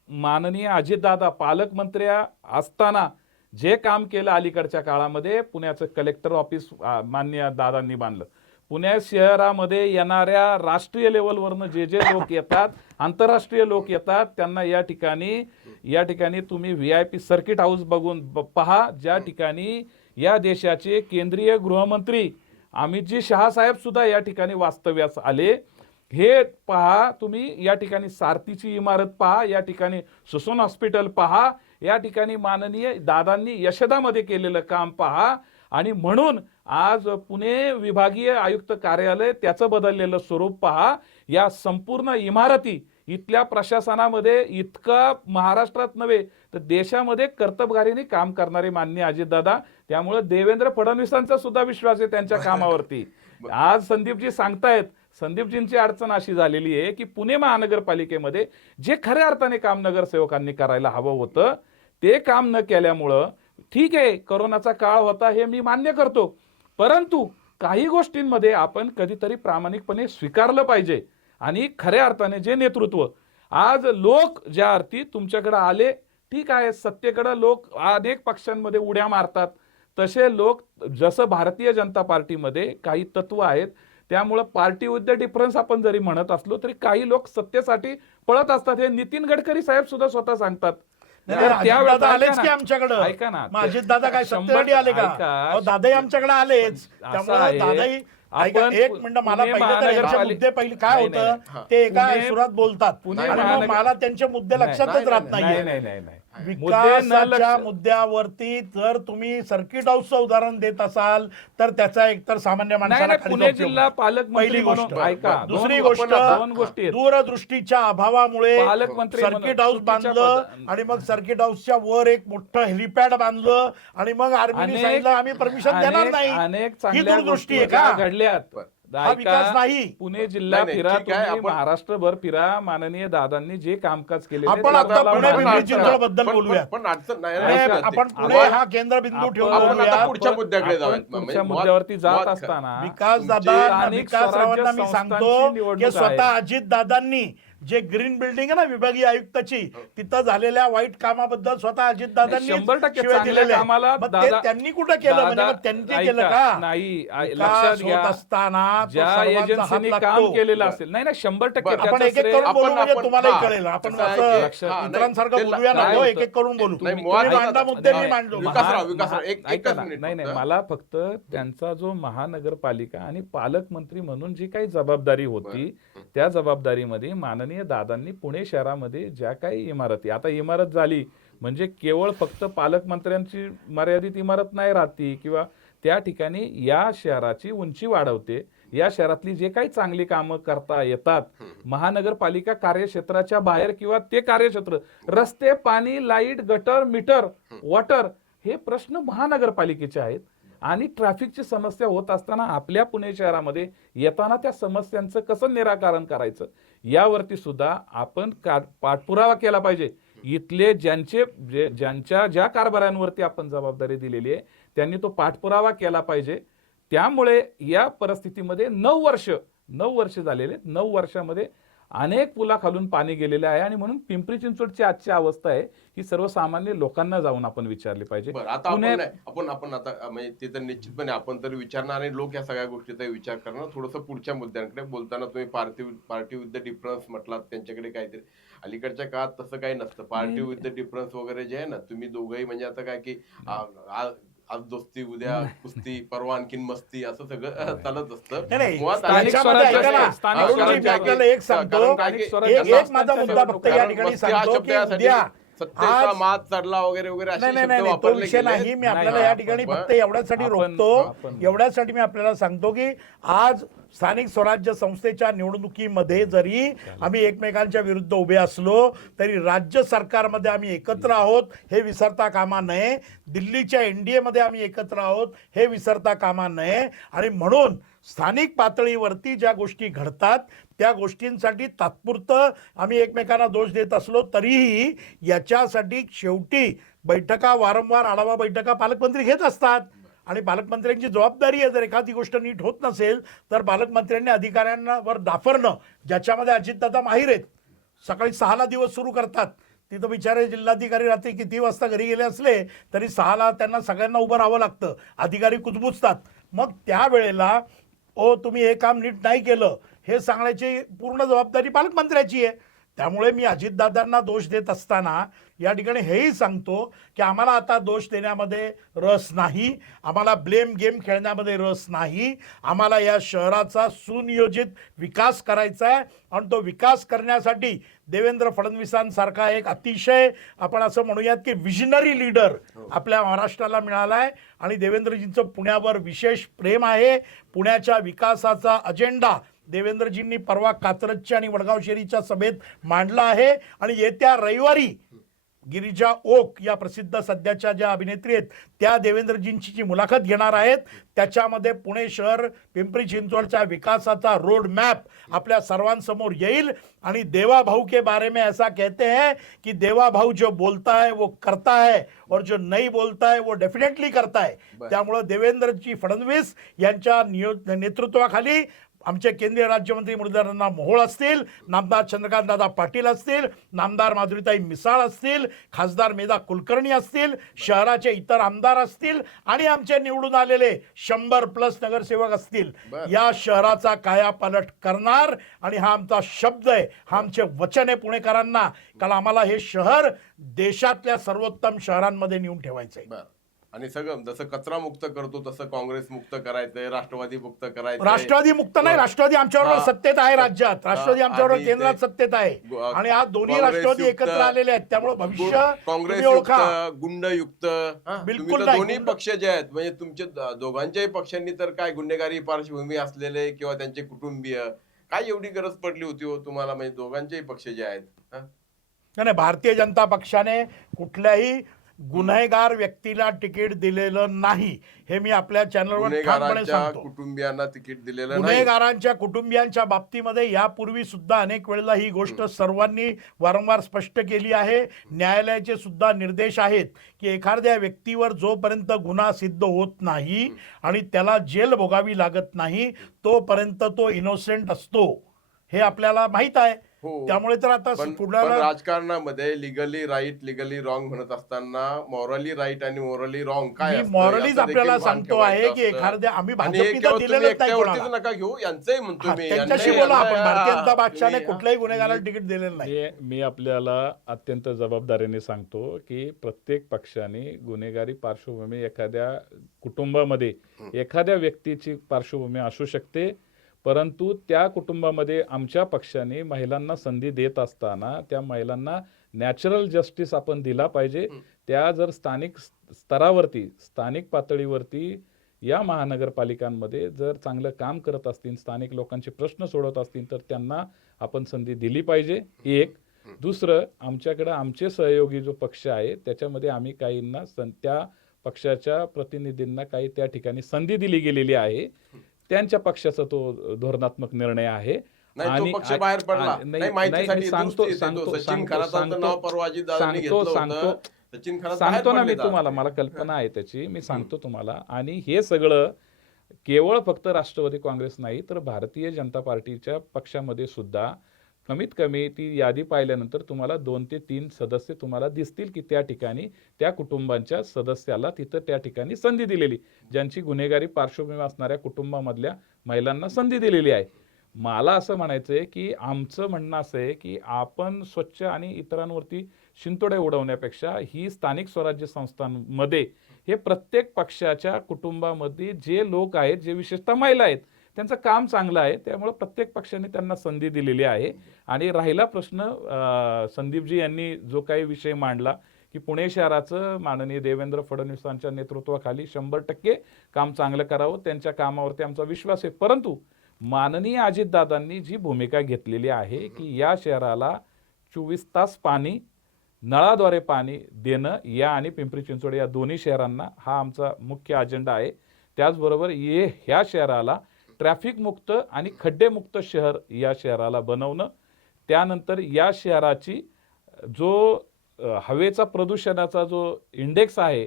माननीय अजितदादा पालकमंत्री असताना जे काम केलं अलीकडच्या काळामध्ये, पुण्याचं कलेक्टर ऑफिस माननीय दादांनी बांधलं. पुणे शहरामध्ये येणाऱ्या राष्ट्रीय लेवलवरनं जे लोक येतात, आंतरराष्ट्रीय लोक येतात, त्यांना या ठिकाणी तुम्ही VIP सर्किट हाऊस बघून पहा, ज्या ठिकाणी या देशाचे केंद्रीय गृहमंत्री अमितजी शहा साहेब सुद्धा या ठिकाणी वास्तव्यास आले. हे पहा तुम्ही, या ठिकाणी सारथीची इमारत पहा, या ठिकाणी सुसन हॉस्पिटल पहा, या ठिकाणी माननीय दादांनी यशदामध्ये केलेलं काम पहा. आणि म्हणून आज पुणे विभागीय आयुक्त कार्यालय त्याचं बदललेलं स्वरूप पहा. या संपूर्ण इमारती इथल्या प्रशासनामध्ये इतका महाराष्ट्रात नव्हे तर देशामध्ये कर्तबगारीने काम करणारे माननीय अजितदादा, त्यामुळे देवेंद्र फडणवीसांचा सुद्धा विश्वास आहे त्यांच्या कामावरती. आज संदीपजी सांगतायत, संदीपजींची अडचण अशी झालेली आहे की पुणे महानगरपालिकेमध्ये जे खऱ्या अर्थाने काम नगरसेवकांनी करायला हवं होतं ते काम न केल्यामुळं, ठीक आहे कोरोनाचा काळ होता हे मी मान्य करतो, परंतु काही गोष्टींमध्ये आपण कधीतरी प्रामाणिकपणे स्वीकारलं पाहिजे. आणि खऱ्या अर्थाने जे नेतृत्व आज लोक ज्या अर्थी तुमच्याकडे आले, ठीक आहे सत्तेकडे लोक अनेक पक्षांमध्ये उड्या मारतात, तसे लोक जसं भारतीय जनता पार्टीमध्ये काही तत्व आहेत, त्यामुळे पार्टी विथ द डिफरन्स आपण जरी म्हणत असलो तरी काही लोक सत्तेसाठी पळत असतात. हे नितीन गडकरी साहेब सुद्धा स्वतः सांगतात. दादा आलेच की आमच्याकडे, ऐका ना, अजित दादा काय सत्तेसाठी आले का? दादाही आमच्याकडे आलेच, त्यामुळे दादाही एक मिनिट मला मुद्दे पहिले काय होतं ते एका सुरात बोलतात आणि मला त्यांचे मुद्दे लक्षातच राहत नाही. विकासाच्या मुद्द्यावरती जर तुम्ही सर्किट हाऊसचं उदाहरण देत असाल तर त्याचा एकतर सामान्य माणसाला पुणे जिल्हा पालकमंत्री गोष्ट. ऐका, दुसरी गोष्ट, दूरदृष्टीच्या अभावामुळे पालकमंत्री सर्किट हाऊस बांधलं आणि मग सर्किट हाऊसच्या वर एक मोठं हेलिपॅड बांधलं आणि मग आर्मीने सांगितलं आम्ही परमिशन देणार नाही. अनेक ही चांगल्या दूरदृष्टी गोष्टी आहे का? घडल्यात. हा ऐका, विकास नाही. पुणे जिल्हा नाही, फिरा, ठीक आहे, तुम्ही आपण- महाराष्ट्रभर फिरा. माननीय दादांनी जे कामकाज केलेले आपण त्याला आता लावून पुणे आहे. पिंपरी अडचण चिंचवड नाही. बद्दल बोलूया. पण अडचण नाही पुणे- नाही, आपण पुणे आपण- हा केंद्रबिंदू ठेवून आपण बोलूया. आता पुढच्या मुद्द्याकडे आपण जाऊयात. पुढच्या म्हणजे मुद्द्यावरती जात मुळात- असताना विकास तुमचे दादा स्थानिक विकासरावांना स्वराज्य मी सांगतो संस्थांची की निवडणूक स्वतः आहे. अजित दादांनी जे ग्रीन बिल्डिंग आहे ना विभागीय आयुक्ताची तिथं झालेल्या वाईट कामाबद्दल स्वतः अजित दादांनी 100% शिव्या चांगल्या दिलेल्या आहेत. कामाला मग ते दादा- त्यांनी कुठं केलं म्हणजे मग त्यांनी ते केलं ऐका, का नाही विकास लक्षात होत घ्या, असताना तो ज्या सर्वांचा हात एजन्सीने लागतो. काम केलेलं असेल, नाही 100% बरं, आपण त्याचं एक एक श्रेय- करून बोलू म्हणजे आपण- तुम्हालाही हा, कळेल. आपण कसं आहे असं की- लक्षात- हा, इतरांसारखं नाही, बोलूया काय नको होतं? एक एक करून बोलू नाही, तुम्ही मुळात- मांडा मुद्दे मी मांडलो विकासराव, ऐका एकच ना, मिनिट नाही फक्त. मला फक्त त्यांचा जो महानगरपालिका आणि पालकमंत्री म्हणून जी काही जबाबदारी होती त्या जबाबदारीमध्ये माननीय दादांनी पुणे शहरामध्ये ज्या काही इमारती, आता इमारत झाली म्हणजे केवळ फक्त पालकमंत्र्यांची मर्यादित इमारत नाही राहती, किंवा त्या ठिकाणी या शहराची उंची वाढवते, या शहरातली जे काही चांगली कामं करता येतात महानगरपालिका कार्यक्षेत्राच्या बाहेर, किंवा ते कार्यक्षेत्र रस्ते, पाणी, लाईट, गटर, मीटर, वॉटर हे प्रश्न महानगरपालिकेचे आहेत. आणि ट्रॅफिकची समस्या होत असताना आपल्या पुणे शहरामध्ये येताना त्या समस्यांचं कसं निराकरण करायचं यावरती सुद्धा आपण पाठपुरावा केला पाहिजे. इथले ज्यांच्या ज्या कारभाऱ्यांवरती आपण जबाबदारी दिलेली आहे त्यांनी तो पाठपुरावा केला पाहिजे. त्यामुळे या परिस्थितीमध्ये 9 वर्ष झालेले, 9 वर्षामध्ये अनेक पुलाखालून पाणी गेलेले आहे. आणि म्हणून पिंपरी चिंचवडची आजची अवस्था आहे ही सर्वसामान्य लोकांना जाऊन आपण विचारली पाहिजे. बरं, आता आपण आता म्हणजे ते तर निश्चितपणे आपण तर विचारणार आणि लोक या सगळ्या गोष्टीचा विचार करणार. थोडंसं पुढच्या मुद्द्यांकडे बोलताना तुम्ही पार्टी विथ द डिफरन्स म्हटलात, त्यांच्याकडे काहीतरी अलीकडच्या काळात तसं काही नसतं. पार्टी विथ द डिफरन्स वगैरे जे आहे ना, तुम्ही दोघंही म्हणजे आता काय की आज दोस्ती, उद्या कुस्ती, परवा आणखीन मस्ती, असं सगळं चालत असतं. नाही, मुळात स्थानिक त्याच्यामध्ये स्वराज्य- ऐका ना, स्थानिक अरुणजी, स्वराज्य- मी आपल्याला एक सांगतो, कारण काय की- एक माझा मुद्दा फक्त या कारण ठिकाणी मस्ती हा सांगतो शब्द की यासाठी उद्या सत्तेचा आज मात चढला वगैरे वगैरे असे नाही नाही शब्द नाही तो वापरले विषय गेले. नाही. मी आपल्याला नाही, या आपण- ठिकाणी आपण- फक्त एवढ्यासाठी आपण- रोखतो, आपण- एवढ्यासाठी मी आपल्याला सांगतो की आज स्थानिक स्वराज्य संस्थेच्या निवडणुकीमध्ये जरी आम्ही एकमेकांच्या विरुद्ध उभे असलो तरी राज्य सरकारमध्ये आम्ही एकत्र आहोत हे विसरता कामा नये. दिल्लीच्या NDA मध्ये आम्ही एकत्र आहोत हे विसरता कामा नये. आणि म्हणून स्थानिक पातळीवरती ज्या गोष्टी घडतात त्या गोष्टींसाठी तात्पुरतं आम्ही एकमेकांना दोष देत असलो तरीही याच्यासाठी शेवटी बैठका, वारंवार आढावा बैठका पालकमंत्री घेत असतात. आणि पालकमंत्र्यांची जबाबदारी आहे, जर एखादी गोष्ट नीट होत नसेल तर पालकमंत्र्यांनी अधिकाऱ्यांवर दाफरणं, ज्याच्यामध्ये अजितदादा माहीर आहेत. सकाळी 6ला दिवस सुरू करतात, तिथं बिचारे जिल्हाधिकारी रात्री किती वाजता घरी गेले असले तरी 6ला त्यांना सगळ्यांना उभं राहावं लागतं. अधिकारी कुजबुजतात. मग त्यावेळेला तुम्ही हे काम नीट नाही केलं हे सांगण्याची पूर्ण जबाबदारी पालकमंत्र्याची आहे. त्यामुळे मी अजितदादांना दोष देत असताना या ठिकाणी हेही सांगतो की आम्हाला आता दोष देण्यामध्ये रस नाही, आम्हाला ब्लेम गेम खेळण्यामध्ये रस नाही. आम्हाला या शहराचा सुनियोजित विकास करायचा आहे. आणि तो विकास करण्यासाठी देवेंद्र फडणवीसांसारखा एक अतिशय आपण असं म्हणूयात की विजनरी लीडर आपल्या महाराष्ट्राला मिळाला आहे. आणि देवेंद्रजींचं पुण्यावर विशेष प्रेम आहे. पुण्याच्या विकासाचा अजेंडा देवेंद्रजींनी परवा कात्रजच्या आणि वडगाव शेरीच्या सभेत मांडला आहे. आणि येत्या रविवारी गिरिजा ओक या प्रसिद्ध सध्याच्या ज्या अभिनेत्री आहेत त्या देवेंद्रजींची जी मुलाखत घेणार आहेत त्याच्यामध्ये पुणे शहर, पिंपरी चिंचवडच्या विकासाचा रोड मॅप आपल्या सर्वांसमोर येईल. आणि देवा भाऊ के बारे में ऐसा कहते हैं कि देवा भाऊ जो बोलता है वो करता है और जो नहीं बोलता है वो डेफिनेटली करता है. त्यामुळे देवेंद्रजी फडणवीस यांच्या नेतृत्वाखाली आमचे केंद्रीय राज्यमंत्री मुरलीधर मोहोळ असतील, नामदार चंद्रकांतदादा पाटील असतील, नामदार माधुरीताई मिसाळ असतील, खासदार मेधा कुलकर्णी असतील, शहराचे इतर आमदार असतील आणि आमचे निवडून आलेले 100+ नगरसेवक असतील, या शहराचा कायापालट करणार. आणि हा आमचा शब्द आहे, हा आमचे वचन आहे पुणेकरांना. कारण आम्हाला हे शहर देशातल्या सर्वोत्तम शहरांमध्ये नेऊन ठेवायचं आहे. आणि सगळं जसं कचरा मुक्त करतो तसं काँग्रेस मुक्त करायचंय, राष्ट्रवादी मुक्त करायचं. राष्ट्रवादी मुक्त नाही, राष्ट्रवादी आमच्याबरोबर सत्तेत आहे राज्यात, राष्ट्रवादी आमच्याबरोबर केंद्रात सत्तेत आहे. आणि आज दोन्ही राष्ट्रवादी एकत्र आलेले आहेत. त्यामुळे भविष्य काँग्रेस ओळखा. गुंडयुक्त, बिलकुल दोन्ही पक्ष जे आहेत म्हणजे तुमचे दोघांच्याही पक्षांनी तर काय गुन्हेगारी पार्श्वभूमी असलेले किंवा त्यांचे कुटुंबीय, काय एवढी गरज पडली होती हो तुम्हाला म्हणजे दोघांचेही पक्ष जे आहेत? नाही, भारतीय जनता पक्षाने कुठल्याही गुन्हेगार व्यक्तीला तिकीट दिलेलं नाही, हे मी आपल्या चॅनलवर ठामपणे गुन्हेगारांच्या सांगतो. कुटुंबियांना तिकीट दिलेलं नाही. गुन्हेगारांच्या कुटुंबियांच्या बाबतीमध्ये यापूर्वी सुद्धा अनेक वेळेला ही गोष्ट सर्वांनी वारंवार स्पष्ट केली आहे. न्यायालयाचे सुद्धा निर्देश आहेत की एखाद्या व्यक्तीवर जोपर्यंत गुन्हा सिद्ध होत नाही आणि त्याला जेल भोगावी लागत नाही तोपर्यंत तो इनोसेंट असतो, हे आपल्याला माहित आहे. हो. त्यामुळे तर आता पण पुढला राजकारणामध्ये लिगली राईट लिगली रॉंग म्हणत असताना मॉरली राईट आणि मॉरली रॉंग काय मी असतं मॉरलीच याचं आपल्याला देखील भान सांगतो आहे ठेवायचं की असतं. एखाद्या आम्ही आणि भाजपनी केवळ तर तुम्ही दिलेलंच नाही एकट्यावरतीच कोणाला. नका घेऊ, यांचंही म्हणतो हा, मी. त्यांच्याशी यांनाही- बोला आपण. यांना- भारतीय जनता पक्षाने तुम्ही- कुठल्याही गुन्हेगाराला तिकीट दिलेलं नाही. मी आपल्याला अत्यंत जबाबदारीने सांगतो की प्रत्येक पक्षाने गुन्हेगारी पार्श्वभूमी एखाद्या कुटुंबामध्ये एखाद्या व्यक्तीची पार्श्वभूमी असू शकते, परंतु त्या कुटुंबामध्ये आमच्या पक्षाने महिलांना संधी देत असताना त्या महिलांना नॅचरल जस्टिस आपण दिला पाहिजे. त्या जर स्थानिक स्तरावरती स्थानिक पातळीवरती या महानगरपालिकांमध्ये जर चांगलं काम करत असतील, स्थानिक लोकांचे प्रश्न सोडवत असतील तर त्यांना आपण संधी दिली पाहिजे. एक. दुसरं, आमच्याकडे आमचे सहयोगी जो पक्ष आहे त्याच्यामध्ये आम्ही काहींना त्या पक्षाच्या प्रतिनिधींना काही त्या ठिकाणी संधी दिली गेलेली आहे. त्यांच्या पक्षाचा तो धोरणात्मक निर्णय आहे. नाही, तो पक्ष बाहेर पडला. नाही, माहितीसाठी सचिन खरातांचं नाव परवा अजितदादांनी घेतलं होतं. सचिन खरात बाहेर सांगतो ना मी पडले तुम्हाला, आता. मला कल्पना आहे त्याची, मी सांगतो तुम्हाला. आणि हे सगळं केवळ फक्त राष्ट्रवादी काँग्रेस नाही तर भारतीय जनता पार्टीच्या पक्षामध्ये सुद्धा कमीत कमी ती यादी पाहिल्यानंतर तुम्हाला 2 ते 3 सदस्य तुम्हाला दिसतील की त्या ठिकाणी त्या कुटुंबांच्या सदस्याला तिथं त्या ठिकाणी संधी दिलेली, ज्यांची गुन्हेगारी पार्श्वभूमी असणाऱ्या कुटुंबामधल्या महिलांना संधी दिलेली आहे. मला असं म्हणायचं आहे की आमचं म्हणणं असं आहे की आपण स्वच्छ आणि इतरांवरती शिंतोडे उडवण्यापेक्षा ही स्थानिक स्वराज्य संस्थांमध्ये हे प्रत्येक पक्षाच्या कुटुंबामध्ये जे लोक आहेत, जे विशेषतः महिला आहेत, त्यांचं काम चांगलं आहे, त्यामुळे प्रत्येक पक्षाने त्यांना संधी दिलेली आहे. आणि राहिला प्रश्न संदीपजी यांनी जो काही विषय मांडला की पुणे शहराचं माननीय देवेंद्र फडणवीसांच्या नेतृत्वाखाली 100% काम चांगलं करावं, त्यांच्या कामावरती आमचा विश्वास आहे. परंतु माननीय अजितदादांनी जी भूमिका घेतलेली आहे की या शहराला 24 तास पाणी, नळाद्वारे पाणी देणं, या आणि पिंपरी चिंचवड या दोन्ही शहरांना हा आमचा मुख्य अजेंडा आहे. त्याचबरोबर ह्या शहराला ट्रॅफिक मुक्त आणि खड्डेमुक्त शहर या शहराला बनवणं, त्यानंतर या शहराची जो हवेचा प्रदूषणाचा जो इंडेक्स आहे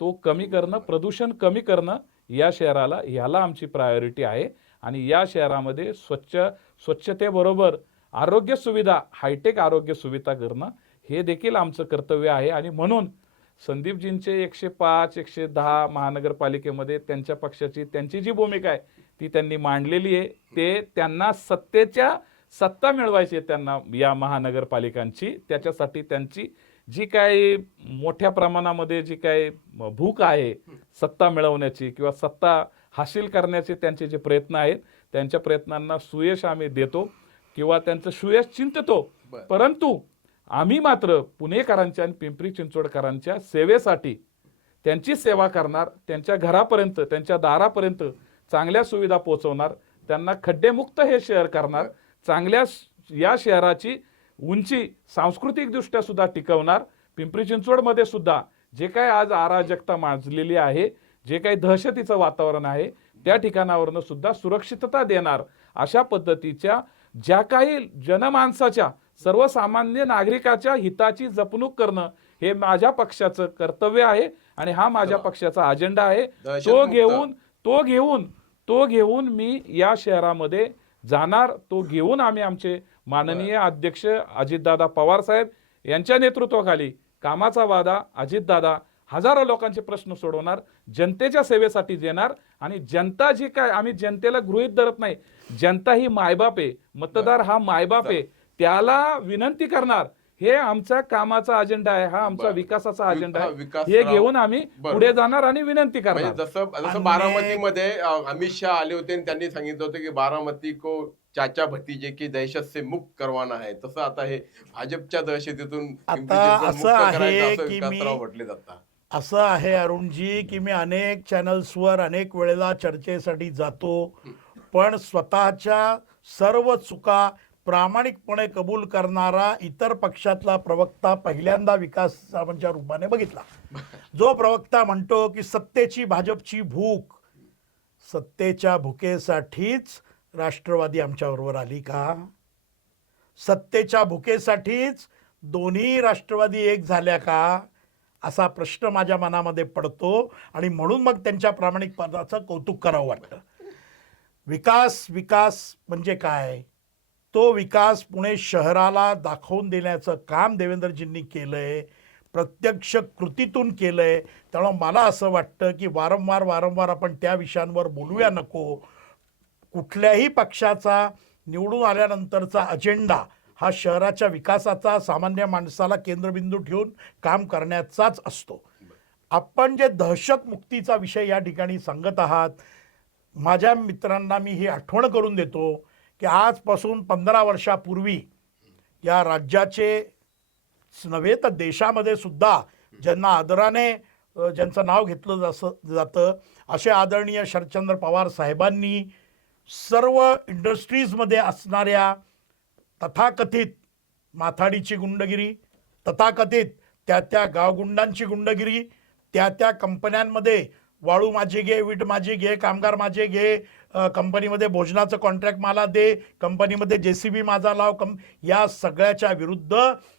तो कमी करणं, प्रदूषण कमी करणं या शहराला, ह्याला आमची प्रायोरिटी आहे. आणि या शहरामध्ये स्वच्छतेबरोबर आरोग्य सुविधा, हायटेक आरोग्य सुविधा करणं हे देखील आमचं कर्तव्य आहे. आणि म्हणून संदीपजींचे 105, 110 महानगरपालिकेमध्ये त्यांच्या पक्षाची त्यांची जी भूमिका आहे ती त्यांनी मांडलेली आहे. ते त्यांना सत्ता मिळवायची आहे त्यांना या महानगरपालिकांची. त्याच्यासाठी त्यांची जी काही मोठ्या प्रमाणामध्ये जी काही भूक आहे सत्ता मिळवण्याची किंवा सत्ता हासिल करण्याचे त्यांचे जे प्रयत्न आहेत, त्यांच्या प्रयत्नांना सुयश आम्ही देतो किंवा त्यांचं सुयश चिंततो. परंतु आम्ही मात्र पुणेकरांच्या आणि पिंपरी चिंचवडकरांच्या सेवेसाठी त्यांची सेवा करणार, त्यांच्या घरापर्यंत, त्यांच्या दारापर्यंत चांगल्या सुविधा पोहोचवणार, त्यांना खड्डेमुक्त हे शहर करणार, चांगल्या या शहराची उंची सांस्कृतिकदृष्ट्या सुद्धा टिकवणार. पिंपरी चिंचवडमध्ये सुद्धा जे काही आज अराजकता माजलेली आहे, जे काही दहशतीचं वातावरण आहे, त्या ठिकाणावरनं सुद्धा सुरक्षितता देणार अशा पद्धतीच्या ज्या काही जनमानसाच्या, सर्वसामान्य नागरिकाच्या हिताची जपणूक करणं हे माझ्या पक्षाचं कर्तव्य आहे आणि हा माझ्या पक्षाचा अजेंडा आहे. तो घेऊन मी या शहरामध्ये जाणार. तो घेऊन आम्ही आमचे माननीय अध्यक्ष अजितदादा पवार साहेब यांच्या नेतृत्वाखाली कामाचा वादा अजितदादा हजारो लोकांचे प्रश्न सोडवणार, जनतेच्या सेवेसाठी देणार. आणि जनता जी काय, आम्ही जनतेला गृहीत धरत नाही, जनता ही मायबाप आहे, मतदार हा मायबाप आहे, त्याला विनंती करणार. हे आमचा कामाचा अजेंडा आहे, हा आमचा विकासाचा अजेंडा आहे. हे घेऊन आम्ही पुढे जाणार आणि विनंती करणार. जसं बारामतीमध्ये अमित शहा आले होते आणि त्यांनी सांगितलं होतं की बारामती को चाचा भतीजे की दहशत से मुक्त करवाना है, तसं आता हे भाजपच्या दहशतीतून म्हटले जातात. असं आहे अरुणजी की मी अनेक चॅनल्सवर अनेक वेळेला चर्चेसाठी जातो, पण स्वतःच्या सर्व चुका प्रामाणिकपणे कबूल करणारा इतर पक्षातला प्रवक्ता पहिल्यांदा विकास सावंतच्या रूपाने बघितला. जो प्रवक्ता म्हणतो की सत्तेची भाजपची भूक, सत्तेच्या भुकेसाठीच राष्ट्रवादी आमच्याबरोबर आली का? सत्तेच्या भुकेसाठीच दोन्ही राष्ट्रवादी एक झाल्या का? असा प्रश्न माझ्या मनामध्ये पडतो आणि म्हणून मग त्यांच्या प्रामाणिकपणाचं कौतुक करावं वाटतं. विकास विकास म्हणजे काय? तो विकास पुणे शहराला दाखवून देण्याचं काम देवेंद्रजींनी केलंय, प्रत्यक्ष कृतीतून केलंय. त्यामुळे मला असं वाटतं की वारंवार आपण त्या विषयांवर बोलूया नको. कुठल्याही पक्षाचा निवडून आल्यानंतरचा अजेंडा हा शहराच्या विकासाचा, सामान्य माणसाला केंद्रबिंदू ठेवून काम करण्याचाच असतो. आपण जे दहशतमुक्तीचा विषय या ठिकाणी सांगत आहात, माझ्या मित्रांना मी ही आठवण करून देतो की आजपासून 15 वर्षापूर्वी या राज्याचे नव्हे तर देशामध्ये सुद्धा ज्यांना आदराने ज्यांचं नाव घेतलं जातं असे आदरणीय शरदचंद्र पवार साहेबांनी सर्व इंडस्ट्रीजमध्ये असणाऱ्या तथाकथित माथाडीची गुंडगिरी, तथाकथित त्या गावगुंडांची गुंडगिरी, त्या कंपन्यांमध्ये वाळू माझे घे, वीट माझी घे, कामगार माझे घे, कंपनीमध्ये भोजनाचं कॉन्ट्रॅक्ट मला दे, कंपनीमध्ये JCB माझा लाव, या सगळ्याच्या विरुद्ध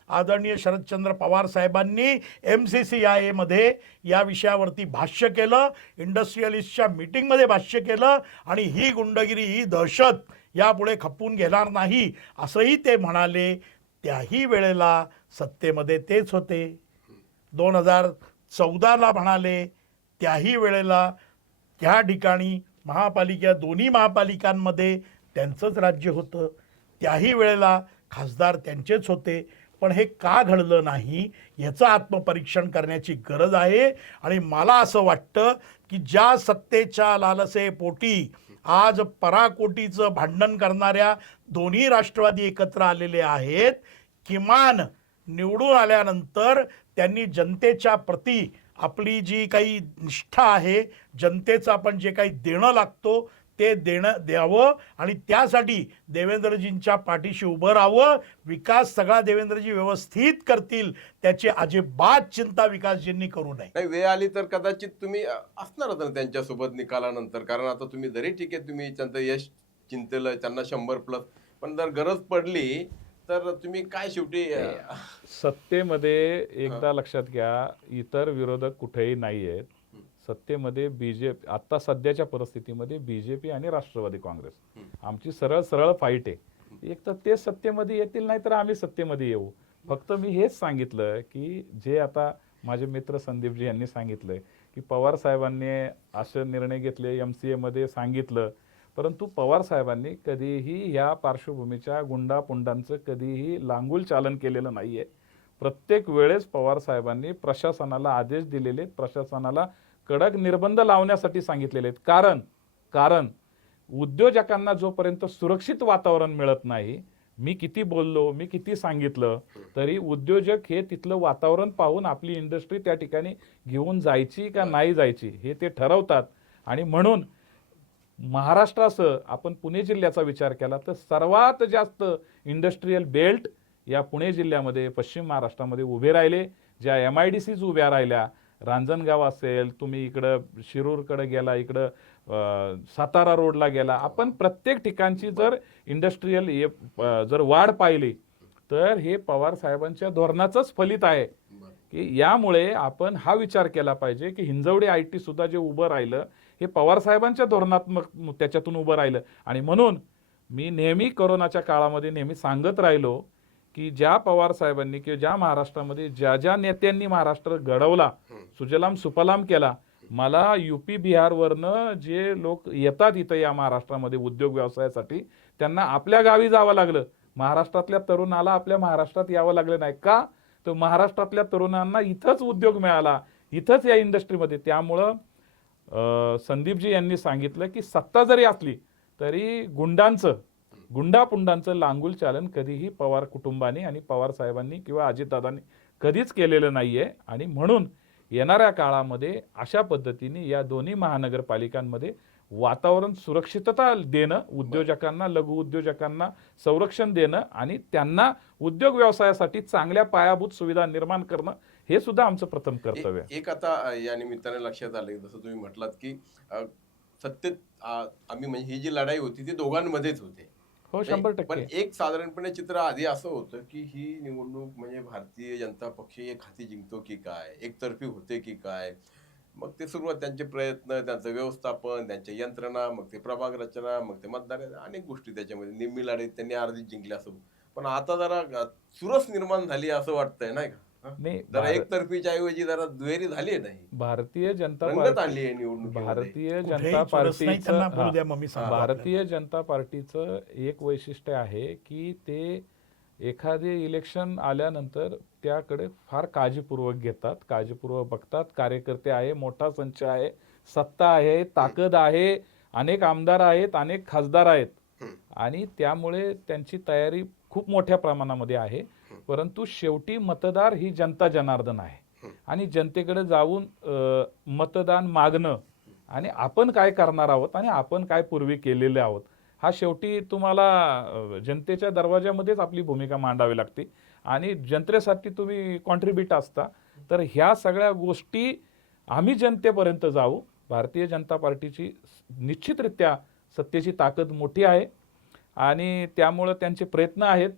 आदरणीय शरदचंद्र पवार साहेबांनी MCCIA मध्ये या विषयावरती भाष्य केलं, इंडस्ट्रियलिस्टच्या मीटिंगमध्ये भाष्य केलं आणि ही गुंडगिरी, ही दहशत यापुढे खपवून घेणार नाही असंही ते म्हणाले. त्याही वेळेला सत्तेमध्ये तेच होते. 2014ला म्हणाले, त्याही वेळेला त्या ठिकाणी दोन्ही महापालिकांमध्ये त्यांचंच राज्य होतं. त्याही वेळेला खासदार त्यांचेच होते. पण हे का घडलं नाही याचं आत्मपरीक्षण करण्याची गरज आहे. आणि मला असं वाटतं की ज्या सत्तेच्या लालसेपोटी आज पराकोटीचं भांडण करणाऱ्या दोन्ही राष्ट्रवादी एकत्र आलेले आहेत, किमान निवडून आल्यानंतर त्यांनी जनतेच्या प्रती आपली जी काही निष्ठा आहे, जनतेचं आपण जे काही देणं लागतो ते देणं द्यावं आणि त्यासाठी देवेंद्रजींच्या पाठीशी उभं राहावं. विकास सगळा देवेंद्रजी व्यवस्थित करतील, त्याची अजिबात चिंता विकासजींनी करू नये. नाही, वेळ आली तर कदाचित तुम्ही असणारच ना त्यांच्यासोबत निकालानंतर, कारण आता तुम्ही जरी ठीक आहे तुम्ही त्यांचं यश चिंतेलं, त्यांना 100+, पण जर गरज पडली तर तुम्ही काय शेवटी सत्तेमध्ये एकदा लक्षात घ्या, इतर विरोधक कुठेही नाही आहेत. सत्तेमध्ये BJP, आता सध्याच्या परिस्थितीमध्ये BJP आणि राष्ट्रवादी काँग्रेस आमची सरळ फाईट आहे. एक तर ते सत्तेमध्ये येतील, नाही तर आम्ही सत्तेमध्ये येऊ. फक्त मी हेच सांगितलं की जे आता माझे मित्र संदीपजी यांनी सांगितलंय की पवार साहेबांनी असे निर्णय घेतले, MCA मध्ये सांगितलं, परंतु पवार साहेबांनी कधीही ह्या पार्श्वभूमीच्या गुंडापुंडांचं कधीही लांगुल चालन केलेलं नाहीये. प्रत्येक वेळेस पवार साहेबांनी प्रशासनाला आदेश दिलेले, प्रशासनाला कडक निर्बंध लावण्यासाठी सांगितलेले आहेत. कारण उद्योजकांना जोपर्यंत सुरक्षित वातावरण मिळत नाही, मी किती बोललो, मी किती सांगितलं तरी उद्योजक हे तिथलं वातावरण पाहून आपली इंडस्ट्री त्या ठिकाणी घेऊन जायची का नाही जायची हे ते ठरवतात. आणि म्हणून महाराष्ट्रासह आपण पुणे जिल्ह्याचा विचार केला तर सर्वात जास्त इंडस्ट्रीयल बेल्ट या पुणे जिल्ह्यामध्ये, पश्चिम महाराष्ट्रामध्ये उभे राहिले. ज्या MIDCs उभ्या राहिल्या, रांजणगाव असेल, तुम्ही इकडं शिरूरकडे गेला, इकडं सातारा रोडला गेला, आपण प्रत्येक ठिकाणची जर इंडस्ट्रीयल जर वाढ पाहिली तर हे पवार साहेबांच्या धोरणाचंच फलित आहे की यामुळे आपण हा विचार केला पाहिजे की हिंजवडी IT सुद्धा जे उभं राहिलं हे पवार साहेबांच्या धोरणात्मक त्याच्यातून उभं राहिलं. आणि म्हणून मी नेहमी कोरोनाच्या काळामध्ये नेहमी सांगत राहिलो की ज्या पवार साहेबांनी किंवा ज्या महाराष्ट्रामध्ये ज्या नेत्यांनी महाराष्ट्र घडवला, सुजलाम सुफलाम केला, मला UP बिहारवरनं जे लोक येतात इथं या महाराष्ट्रामध्ये उद्योग व्यवसायासाठी त्यांना आपल्या गावी जावं लागलं. महाराष्ट्रातल्या तरुणाला आपल्या महाराष्ट्रात यावं लागलं नाही का? तर महाराष्ट्रातल्या तरुणांना इथंच उद्योग मिळाला, इथंच या इंडस्ट्रीमध्ये. त्यामुळं संदीपजी यांनी सांगितलं की सत्ता जरी असली तरी गुंडापुंडांचं लांगुल चालन कधीही पवार कुटुंबाने आणि पवार साहेबांनी किंवा अजितदादांनी कधीच केलेलं नाहीये. आणि म्हणून येणाऱ्या काळामध्ये अशा पद्धतीने या दोन्ही महानगरपालिकांमध्ये वातावरण सुरक्षितता देणं, उद्योजकांना, लघु उद्योजकांना संरक्षण देणं आणि त्यांना उद्योग व्यवसायासाठी चांगल्या पायाभूत सुविधा निर्माण करणं हे सुद्धा आमचं प्रथम कर्तव्य आहे. एक आता या निमित्ताने लक्षात आलं जसं तुम्ही म्हटलात की सत्तेत आम्ही म्हणजे ही जी लढाई होती ती दोघांमध्येच होते. हो, नाही, 100%. पण एक साधारणपणे चित्र आधी असं होतं की ही निवडणूक म्हणजे भारतीय जनता पक्ष एक हाती जिंकतो की काय, एकतर्फी होते की काय. मग ते सुरुवात त्यांचे प्रयत्न, त्यांचं व्यवस्थापन, त्यांच्या यंत्रणा, मग ते प्रभाग रचना, मग ते मतदार, अनेक गोष्टी त्याच्यामध्ये निम्मी लढाईत त्यांनी अर्धीच जिंकली असं. पण आता जरा चुरस निर्माण झाली असं वाटतंय नाही का? नाही, जरा एकतर्फीच्या ऐवजी जरा दुहेरी झाली नाही, भारतीय जनता रंगत आली आहे निवडणुकीमध्ये. भारतीय कुठेही जनता चुरस नाही, त्यांना बोलू द्या, मग मी पार्टीचं सांगतो भारतीय जनता पार्टीचं एक वैशिष्ट्य आहे की ते एखादे इलेक्शन आल्यानंतर त्याकडे फार काळजीपूर्वक घेतात, काळजीपूर्वक बघतात. कार्यकर्ते आहे, मोठा संच आहे, सत्ता आहे, ताकद आहे, अनेक आमदार आहेत, अनेक खासदार आहेत आणि त्यामुळे त्यांची तयारी खूप मोठ्या प्रमाणामध्ये आहे. परंतु शेवटी मतदार ही जनता जनार्दन आहे आणि जनतेकडे जाऊन मतदान मागणं आणि आपण काय करणार आहोत आणि आपण काय पूर्वी केलेले आहोत हा शेवटी तुम्हाला जनतेच्या दरवाजामध्येच आपली भूमिका मांडावी लागते आणि जनतेसाठी तुम्ही कॉन्ट्रीब्यूट असता. तर ह्या सगळ्या गोष्टी आम्ही जनतेपर्यंत जाऊ. भारतीय जनता पार्टीची निश्चितरित्या सत्तेची ताकद मोठी आहे आणि त्यामुळं त्यांचे प्रयत्न आहेत.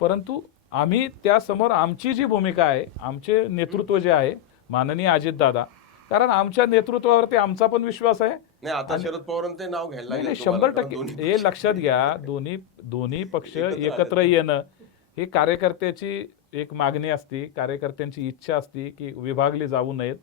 परंतु आम्ही त्यासमोर आमची जी भूमिका आहे, आमचे नेतृत्व जे आहे माननीय अजितदादा, कारण आमच्या नेतृत्वावरती आमचा पण विश्वास आहे. नाही, आता शरद पवारांचे नाव घ्यायला लागले नाही, तुम्हाला, 100% दोन्ही हे लक्षात घ्या. दोन्ही पक्ष एकत्र येणं ही कार्यकर्त्याची एक मागणी असते, कार्यकर्त्यांची इच्छा असते की विभागले जाऊ नयेत.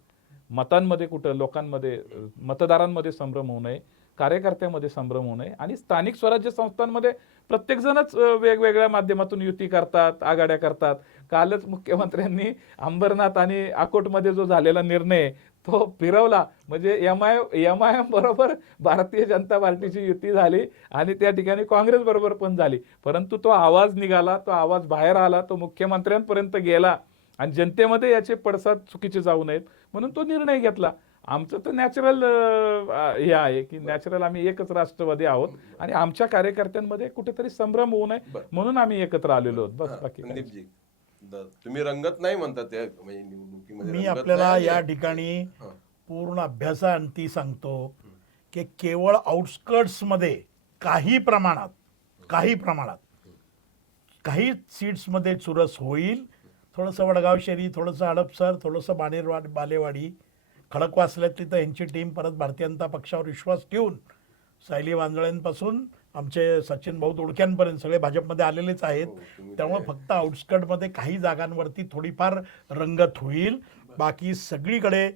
मतांमध्ये कुठं लोकांमध्ये, मतदारांमध्ये संभ्रम होऊ नये, कार्यकर्त्यामध्ये संभ्रम होऊ नये आणि स्थानिक स्वराज्य संस्थांमध्ये प्रत्येकजणच वेगवेगळ्या माध्यमातून युती करतात, आघाड्या करतात. कालच मुख्यमंत्र्यांनी अंबरनाथ आणि अकोटमध्ये जो झालेला निर्णय तो फिरवला, म्हणजे एमआयएम बरोबर भारतीय जनता पार्टीची युती झाली आणि त्या ठिकाणी काँग्रेस बरोबर पण झाली. परंतु तो आवाज निघाला, तो आवाज बाहेर आला, तो मुख्यमंत्र्यांपर्यंत गेला आणि जनतेमध्ये याचे पडसाद चुकीचे जाऊ नयेत म्हणून तो निर्णय घेतला. आमचं तर नॅचरल हे आहे की नॅचरल आम्ही एकच राष्ट्रवादी आहोत आणि आमच्या कार्यकर्त्यांमध्ये कुठेतरी संभ्रम होऊ नये म्हणून आम्ही एकत्र आलेलो आहोत. बस बाकी काही. संदीपजी, तुम्ही रंगत नाही म्हणतात त्या म्हणजे निवडणुकीमध्ये मी रंगत आपल्याला नाही. या ठिकाणी पूर्ण अभ्यासाअंती सांगतो की केवळ आउटस्कर्ट्समध्ये काही प्रमाणात काही सीट्समध्ये चुरस होईल. थोडंसं वडगाव शेरी, थोडंसं हडपसर, थोडंसं बालेवाडी, खडकवासल्यातली तर यांची टीम परत भारतीय जनता पक्षावर विश्वास ठेवून सायली वांजळेंपासून आमचे सचिन भाऊ दोडक्यांपर्यंत सगळे भाजपमध्ये आलेलेच आहेत. त्यामुळे फक्त आउटस्कर्टमध्ये काही जागांवरती थोडीफार रंगत होईल. बाकी सगळीकडे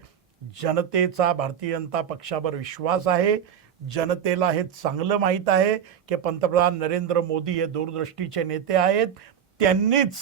जनतेचा भारतीय जनता पक्षावर विश्वास आहे. जनतेला हे चांगलं माहीत आहे की पंतप्रधान नरेंद्र मोदी हे दूरदृष्टीचे नेते आहेत. त्यांनीच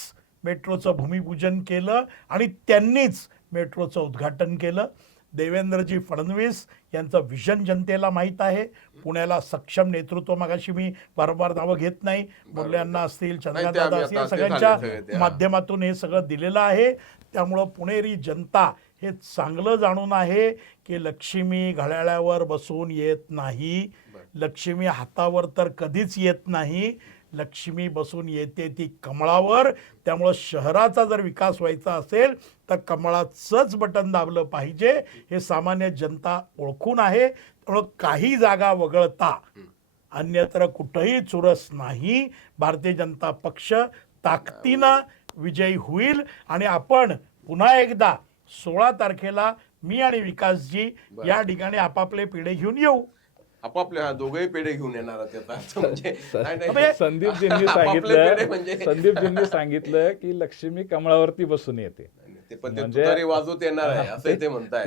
मेट्रोचं भूमिपूजन केलं आणि त्यांनीच मेट्रोचं उद्घाटन केलं. देवेंद्रजी फडणवीस यांचं विजन जनतेला माहीत आहे. पुण्याला सक्षम नेतृत्व, मगाशी मी वारंवार नावं घेत नाही, मुरल्यांना असतील, चंद्रकांतदादा असतील, सगळ्यांच्या माध्यमातून हे सगळं दिलेलं आहे. त्यामुळं पुणेरी जनता हे चांगलं जाणून आहे की लक्ष्मी घड्याळावर बसून येत नाही, लक्ष्मी हातावर तर कधीच येत नाही, लक्ष्मी बसून येते ती कमळावर. त्यामुळं शहराचा जर विकास व्हायचा असेल तर कमळाचंच बटन दाबलं पाहिजे हे सामान्य जनता ओळखून आहे. त्यामुळं काही जागा वगळता अन्यत्र कुठंही चुरस नाही. भारतीय जनता पक्ष ताकदीनं विजयी होईल आणि आपण पुन्हा एकदा 16 तारखेला मी आणि विकासजी या ठिकाणी आपापले पिढे घेऊन येऊ. आपापल्या दोघेही पेढे घेऊन येणार म्हणजे संदीपजींनी सांगितलं की लक्ष्मी कमळावरती बसून येते, म्हणजे वाजवत येणार आहे असं ते म्हणताय.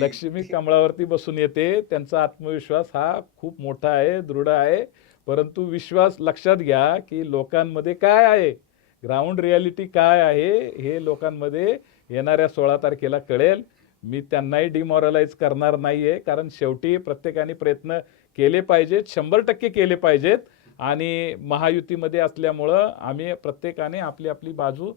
लक्ष्मी कमळावरती बसून येते. त्यांचा आत्मविश्वास हा खूप मोठा आहे, दृढ आहे. परंतु विश्वास लक्षात घ्या की लोकांमध्ये काय आहे, ग्राउंड रियालिटी काय आहे हे लोकांमध्ये येणाऱ्या 16 तारखेला कळेल. मी त्यांनाही डिमॉरलाइज करणार नाहीये, कारण शेवटी प्रत्येकाने प्रयत्न केले पाहिजेत, 100% केले पाहिजेत आणि महायुतीमध्ये असल्यामुळं आम्ही प्रत्येकाने आपली आपली बाजू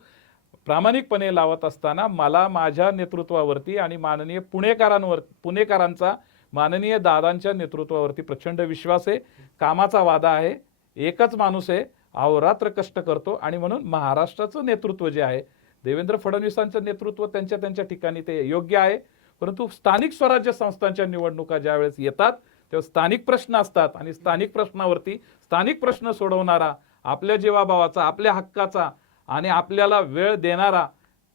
प्रामाणिकपणे लावत असताना मला माझ्या नेतृत्वावरती आणि माननीय पुणेकरांचा माननीय दादांच्या नेतृत्वावरती प्रचंड विश्वास आहे. कामाचा वादा आहे, एकच माणूस आहे, अहोरात्र कष्ट करतो आणि म्हणून महाराष्ट्राचं नेतृत्व जे आहे, देवेंद्र फडणवीसांचं नेतृत्व त्यांच्या ठिकाणी ते योग्य आहे. परंतु स्थानिक स्वराज्य संस्थांच्या निवडणुका ज्यावेळेस येतात तेव्हा स्थानिक प्रश्न असतात आणि स्थानिक प्रश्नावरती स्थानिक प्रश्न सोडवणारा, आपल्या जीवाभावाचा, आपल्या हक्काचा आणि आपल्याला वेळ देणारा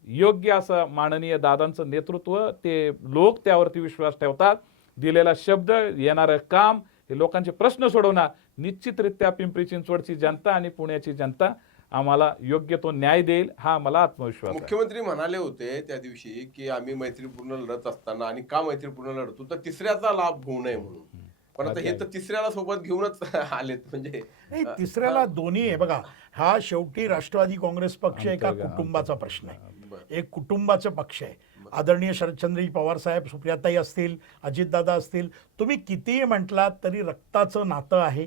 योग्य असं माननीय दादांचं नेतृत्व, ते लोक त्यावरती विश्वास ठेवतात. दिलेला शब्द, येणारं काम, हे लोकांचे प्रश्न सोडवणार. निश्चितरित्या पिंपरी चिंचवडची जनता आणि पुण्याची जनता आम्हाला योग्य तो न्याय देईल, हा मला आत्मविश्वास आहे. मुख्यमंत्री म्हणाले होते त्या दिवशी की आम्ही मैत्रीपूर्ण लढत असताना आणि का मैत्रीपूर्ण लढतो तर तिसऱ्याचा लाभ होऊ नये म्हणून. पण आता हे तर तिसऱ्याला सोबत घेऊनच आलेत. म्हणजे नाही, तिसऱ्याला दोन्ही आहे बघा. हा शेवटी राष्ट्रवादी काँग्रेस पक्ष एका कुटुंबाचा प्रश्न आहे, एक कुटुंबाचा पक्ष आहे. आदरणीय शरदचंद्रजी पवार साहेब, सुप्रियाताई असतील, अजितदादा असतील, तुम्ही कितीही म्हटलात तरी रक्ताचं नातं आहे.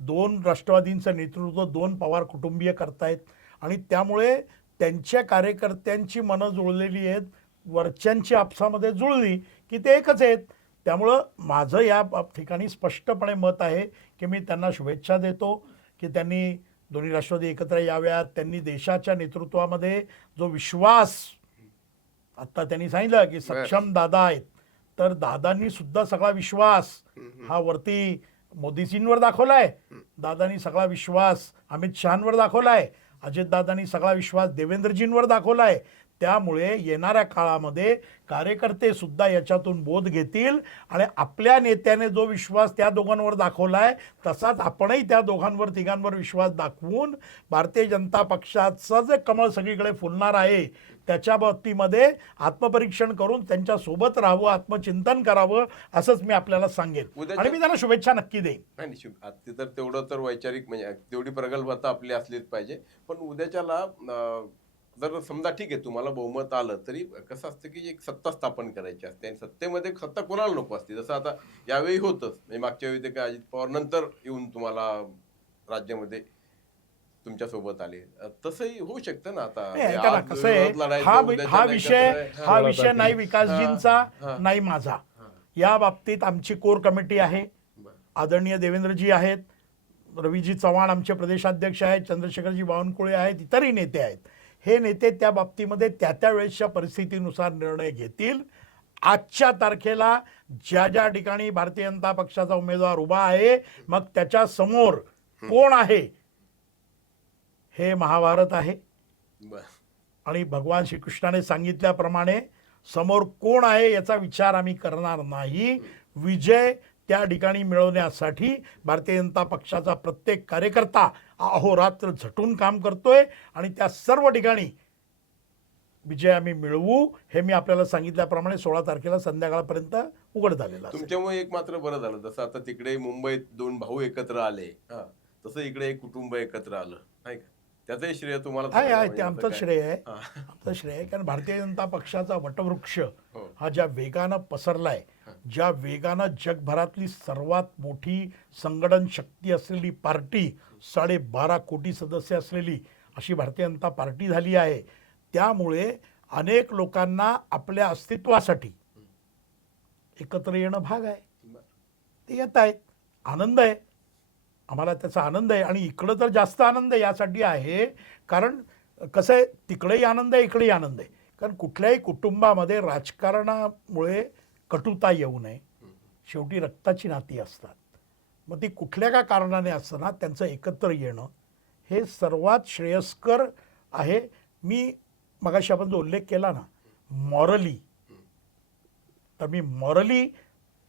दोन राष्ट्रवादींचं नेतृत्व दोन पवार कुटुंबीय करतायत आणि त्यामुळे त्यांच्या कार्यकर्त्यांची मनं जुळलेली आहेत. वरच्यांची आपसामध्ये जुळली की ते एकच आहेत. त्यामुळं माझं या ठिकाणी स्पष्टपणे मत आहे की मी त्यांना शुभेच्छा देतो की त्यांनी दोन्ही राष्ट्रवादी एकत्र याव्यात. त्यांनी देशाच्या नेतृत्वामध्ये जो विश्वास, आत्ता त्यांनी सांगितलं की सक्षम दादा आहेत, तर दादांनी सुद्धा सगळा विश्वास हा वरती मोदीजींवर दाखवलाय, दादांनी सगळा विश्वास अमित शहांवर दाखवलाय, अजितदादांनी सगळा विश्वास देवेंद्रजींवर दाखवलाय. त्यामुळे येणाऱ्या काळामध्ये कार्यकर्ते सुद्धा याच्यातून बोध घेतील आणि आपल्या नेत्याने जो विश्वास त्या दोघांवर दाखवलाय तसाच आपणही त्या दोघांवर तिघांवर विश्वास दाखवून भारतीय जनता पक्षाचं जे कमळ सगळीकडे फुलणार आहे त्याच्या बाबतीमध्ये आत्मपरीक्षण करून त्यांच्या सोबत राहावं, आत्मचिंतन करावं, असंच मी आपल्याला सांगेन आणि मी त्यांना शुभेच्छा नक्की देईन. नाही, तर तेवढं तर वैचारिक म्हणजे तेवढी प्रगल्भता आपली असलीच पाहिजे. पण उद्याच्याला जर समजा ठीक आहे तुम्हाला बहुमत आलं तरी कसं असतं की एक सत्ता स्थापन करायची असते आणि सत्तेमध्ये सत्ता कोणाला नको असते. जसं आता यावेळी होतंच, म्हणजे मागच्या वेळी ते काय अजित पवार नंतर येऊन तुम्हाला राज्यामध्ये तुमच्या सोबत आले, तसंही होऊ शकतं ना. आता कसं आहे, हा विषय नाही विकासजींचा नाही माझा. या बाबतीत आमची कोर कमिटी आहे, आदरणीय देवेंद्रजी आहेत, रवीजी चव्हाण आमचे प्रदेशाध्यक्ष आहेत, चंद्रशेखरजी बावनकुळे आहेत, इतरही नेते आहेत. हे नेते त्या बाबतीमध्ये त्या वेळेसच्या परिस्थितीनुसार निर्णय घेतील. आजच्या तारखेला ज्या ज्या ठिकाणी भारतीय जनता पक्षाचा उमेदवार उभा आहे मग त्याच्या समोर कोण आहे हे महाभारत आहे आणि भगवान श्रीकृष्णाने सांगितल्याप्रमाणे समोर कोण आहे याचा विचार आम्ही करणार नाही. विजय त्या ठिकाणी मिळवण्यासाठी भारतीय जनता पक्षाचा प्रत्येक कार्यकर्ता अहोरात्र झटून काम करतोय आणि त्या सर्व ठिकाणी विजय आम्ही मिळवू हे मी आपल्याला सांगितल्याप्रमाणे 16 तारखेला संध्याकाळपर्यंत उघड झालेला. तुमच्यामुळे एक मात्र बरं झालं, जसं आता तिकडे मुंबईत दोन भाऊ एकत्र आले तसं इकडे एक कुटुंब एकत्र आलं, नाही का? त्याचंही श्रेय तुम्हाला आहे. ते आमचं श्रेय आहे, आमचं श्रेय आहे. कारण भारतीय जनता पक्षाचा वटवृक्ष हा ज्या वेगानं पसरलाय, ज्या वेगानं जगभरातली सर्वात मोठी संघटन शक्ती असलेली पार्टी, 12.5 कोटी सदस्य असलेली अशी भारतीय जनता पार्टी झाली आहे. त्यामुळे अनेक लोकांना आपल्या अस्तित्वासाठी एकत्र येणं भाग आहे. ते येत आहेत, आनंद आहे, आम्हाला त्याचा आनंद आहे. आणि इकडं तर जास्त आनंद यासाठी आहे कारण कसं आहे, तिकडेही आनंद आहे, इकडेही आनंद आहे. कारण कुठल्याही कुटुंबामध्ये राजकारणामुळे कटुता येऊ नये. शेवटी रक्ताची नाती असतात, मग ती कुठल्या का कारणाने असताना त्यांचं एकत्र येणं हे सर्वात श्रेयस्कर आहे. मी मगाशी आपण जो उल्लेख केला ना मॉरली, तर मी मॉरली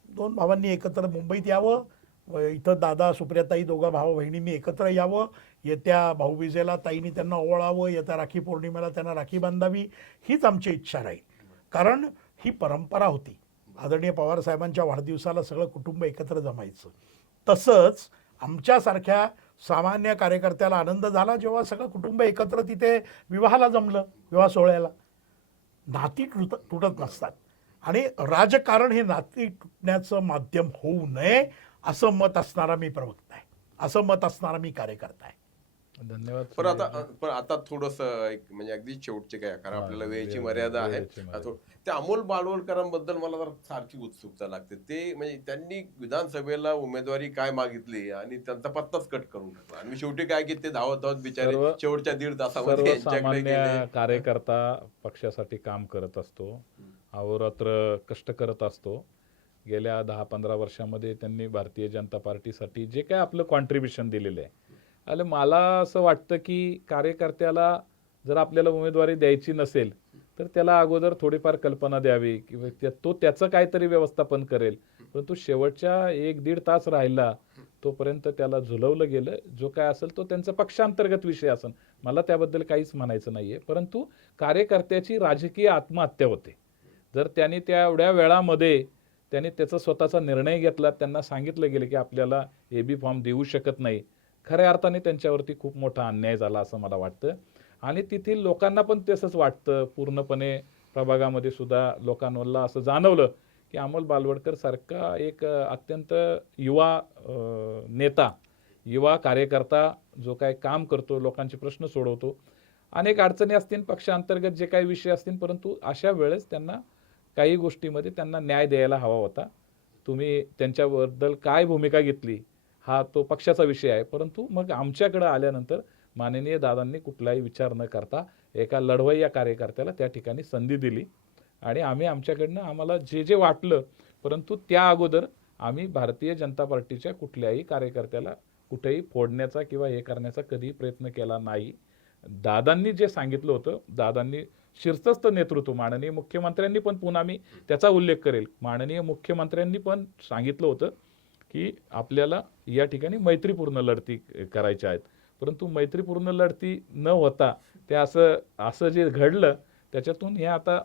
दोन भावांनी एकत्र मुंबईत यावं, इथं दादा सुप्रियाताई दोघा भाऊ बहिणींनी एकत्र यावं, येत्या भाऊबीजेला ताईंनी त्यांना ओवाळावं, येत्या राखी पौर्णिमेला त्यांना राखी बांधावी, हीच आमची इच्छा राहील. कारण ही परंपरा होती, आदरणीय पवार साहेबांच्या वाढदिवसाला सगळं कुटुंब एकत्र जमायचं. तसंच आमच्यासारख्या सामान्य कार्यकर्त्याला आनंद झाला जेव्हा सगळं कुटुंब एकत्र तिथे विवाहाला जमलं, विवाह सोहळ्याला. नाती तुटत नसतात आणि राजकारण हे नाती तुटण्याचं माध्यम होऊ नये असं मत असणारा मी प्रवक्ता आहे, असं मत असणारा मी कार्यकर्ता आहे. धन्यवाद. पण आता थोडस एक म्हणजे अगदी शेवटचे काय, कारण आपल्याला वेळेची मर्यादा आहे. वेळेची मर्यादा. त्या अमोल बालवडकरांबद्दल मला जरा सारखी उत्सुकता लागते. ते म्हणजे त्यांनी विधानसभेला उमेदवारी काय मागितली आणि त्यांचा पत्ताच कट करून टाकला, आणि शेवटी काय की ते धावत धावत बिचारे शेवटच्या 1.5 तासामध्ये यांच्याकडे सर्वसामान्य गेले. कार्यकर्ता पक्षासाठी काम करत असतो, अहोरात्र कष्ट करत असतो. गेल्या 10-15 वर्षामध्ये त्यांनी भारतीय जनता पार्टीसाठी जे काय आपलं कॉन्ट्रीब्युशन दिलेलं आहे, आणि मला असं वाटतं की कार्यकर्त्याला जर आपल्याला उमेदवारी द्यायची नसेल तर त्याला अगोदर थोडीफार कल्पना द्यावी किंवा तो त्याचं काहीतरी व्यवस्थापन करेल. परंतु शेवटच्या 1-1.5 तास राहिला तोपर्यंत त्याला झुलवलं गेलं. जो काय असेल तो त्यांचा पक्षांतर्गत विषय असेल, मला त्याबद्दल काहीच म्हणायचं नाहीये. परंतु कार्यकर्त्याची राजकीय आत्महत्या होते. जर त्यांनी त्या एवढ्या वेळामध्ये त्यांनी त्याचा स्वतःचा निर्णय घेतला, त्यांना सांगितलं गेलं की आपल्याला AB फॉर्म देऊ शकत नाही, खऱ्या अर्थाने त्यांच्यावरती खूप मोठा अन्याय झाला असं मला वाटतं. आणि तेथील लोकांना पण तसंच वाटतं. पूर्णपणे प्रभागामध्ये सुद्धा लोकांना असं जाणवलं की अमोल बालवडकर सारखा एक अत्यंत युवा नेता, युवा कार्यकर्ता जो काय काम करतो, लोकांचे प्रश्न सोडवतो, अनेक अडचणी असतील पक्षांतर्गत जे काही विषय असतील, परंतु अशा वेळेस त्यांना काही गोष्टीमध्ये त्यांना न्याय द्यायला हवा होता. तुम्ही त्यांच्याबद्दल काय भूमिका घेतली हा तो पक्षाचा विषय आहे. परंतु मग आमच्याकडे आल्यानंतर माननीय दादांनी कुठलाही विचार न करता एका लढवय्या कार्यकर्त्याला त्या ठिकाणी संधी दिली आणि आम्ही आमच्याकडनं आम्हाला जे जे वाटलं, परंतु त्या अगोदर आम्ही भारतीय जनता पार्टीच्या कुठल्याही कार्यकर्त्याला कुठेही फोडण्याचा किंवा हे करण्याचा कधीही प्रयत्न केला नाही. दादांनी जे सांगितलं होतं, दादांनी शीर्षस्थ नेतृत्व, माननीय मुख्यमंत्र्यांनी पण, पुन्हा मी त्याचा उल्लेख करेल, माननीय मुख्यमंत्र्यांनी पण सांगितलं होतं की आपल्याला या ठिकाणी मैत्रीपूर्ण लढती करायच्या आहेत. परंतु मैत्रीपूर्ण लढती न होता ते असं जे घडलं त्याच्यातून हे आता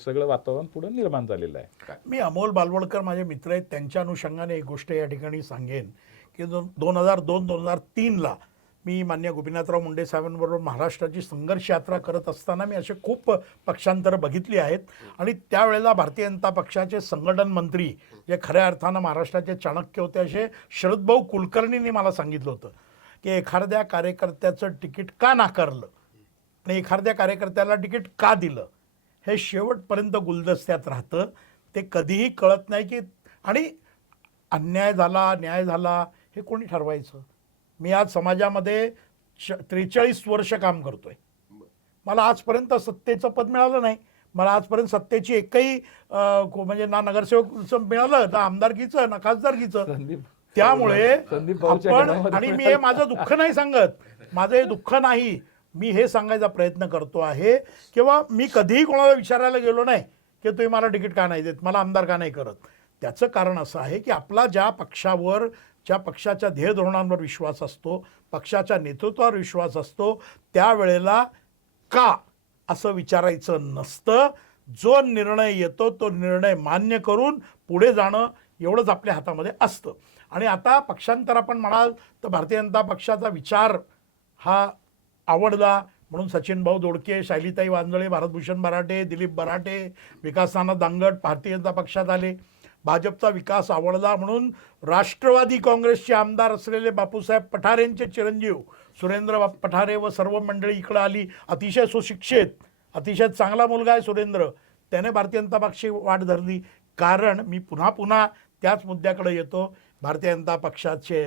सगळं वातावरण पुढे निर्माण झालेलं आहे. मी अमोल बालवडकर माझे मित्र आहेत, त्यांच्या अनुषंगाने एक गोष्ट या ठिकाणी सांगेन की 2002-2003ला मी मान्य गोपीनाथराव मुंडे साहेबांबरोबर महाराष्ट्राची संघर्ष यात्रा करत असताना मी असे खूप पक्षांतरं बघितली आहेत. आणि त्यावेळेला भारतीय जनता पक्षाचे संघटन मंत्री जे खऱ्या अर्थानं महाराष्ट्राचे चाणक्य होते असे शरदभाऊ कुलकर्णींनी मला सांगितलं होतं की एखाद्या कार्यकर्त्याचं तिकीट का नाकारलं आणि एखाद्या कार्यकर्त्याला तिकीट का दिलं हे शेवटपर्यंत गुलदस्त्यात राहतं. ते कधीही कळत नाही की, आणि अन्याय झाला न्याय झाला हे कोणी ठरवायचं. मी आज समाजामध्ये 43 वर्ष काम करतोय. मला आजपर्यंत सत्तेचं पद मिळालं नाही. मला आजपर्यंत सत्तेची एकही म्हणजे ना नगरसेवक मिळालं, ना आमदारकीचं, ना खासदारकीचं. त्यामुळे आपण, आणि मी हे माझं दुःख नाही सांगत, माझं हे दुःख नाही, मी हे सांगायचा प्रयत्न करतो आहे किंवा मी कधीही कोणाला विचारायला गेलो नाही की तुम्ही मला तिकीट का नाही देत, मला आमदार का नाही करत. त्याचं कारण असं आहे की आपला ज्या पक्षावर, ज्या पक्षाच्या ध्येय धोरणांवर विश्वास असतो, पक्षाच्या नेतृत्वावर विश्वास असतो, त्यावेळेला का असं विचारायचं नसतं. जो निर्णय येतो तो निर्णय मान्य करून पुढे जाणं एवढंच आपल्या हातामध्ये असतं. आणि आता पक्षांतर आपण म्हणाल तर भारतीय जनता पक्षाचा विचार हा आवडला म्हणून सचिनभाऊ दोडके, शैलीताई वांजळे, भारतभूषण बराटे, दिलीप बराटे, विकासनाना दांगट भारतीय जनता पक्षात आले. भाजपचा विकास आवडला म्हणून राष्ट्रवादी काँग्रेसचे आमदार असलेले बापूसाहेब पठारेंचे चिरंजीव सुरेंद्र पठारे व सर्व मंडळी इकडं आली. अतिशय सुशिक्षित, अतिशय चांगला मुलगा आहे सुरेंद्र, त्याने भारतीय जनता पक्षाची वाट धरली. कारण मी पुन्हा त्याच मुद्द्याकडे येतो, भारतीय जनता पक्षाचे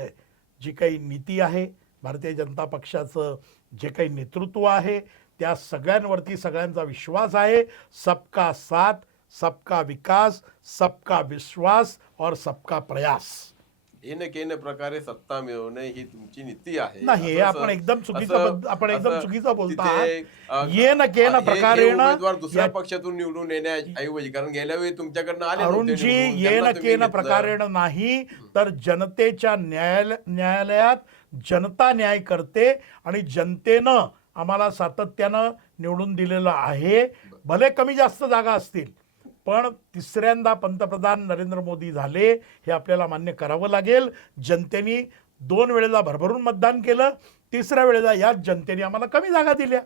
जी काही नीती आहे, भारतीय जनता पक्षाचं जे काही नेतृत्व आहे, त्या सगळ्यांवरती सगळ्यांचा विश्वास आहे. सबका साथ, सबका विकास, सबका विश्वास और सबका प्रयास. येणं प्रकारे सत्ता मिळवणे ही तुमची नीती आहे. नाही, हे आपण एकदम चुकीचं बोलता. येणं प्रकारे दुसऱ्या पक्षातून निवडून येण्याऐवजी, कारण गेल्या वेळी तुमच्याकडनं आले अरुणजी, येणं प्रकारेण नाही तर जनतेच्या न्यायालयात जनता न्याय करते आणि जनतेनं आम्हाला सातत्यानं निवडून दिलेलं आहे. भले कमी जास्त जागा असतील, पण तिसऱ्यांदा पंतप्रधान नरेंद्र मोदी झाले हे आपल्याला मान्य करावं लागेल. जनतेने 2 वेळेला भरभरून मतदान केलं, तिसऱ्या वेळेला याच जनतेने आम्हाला कमी जागा दिल्या.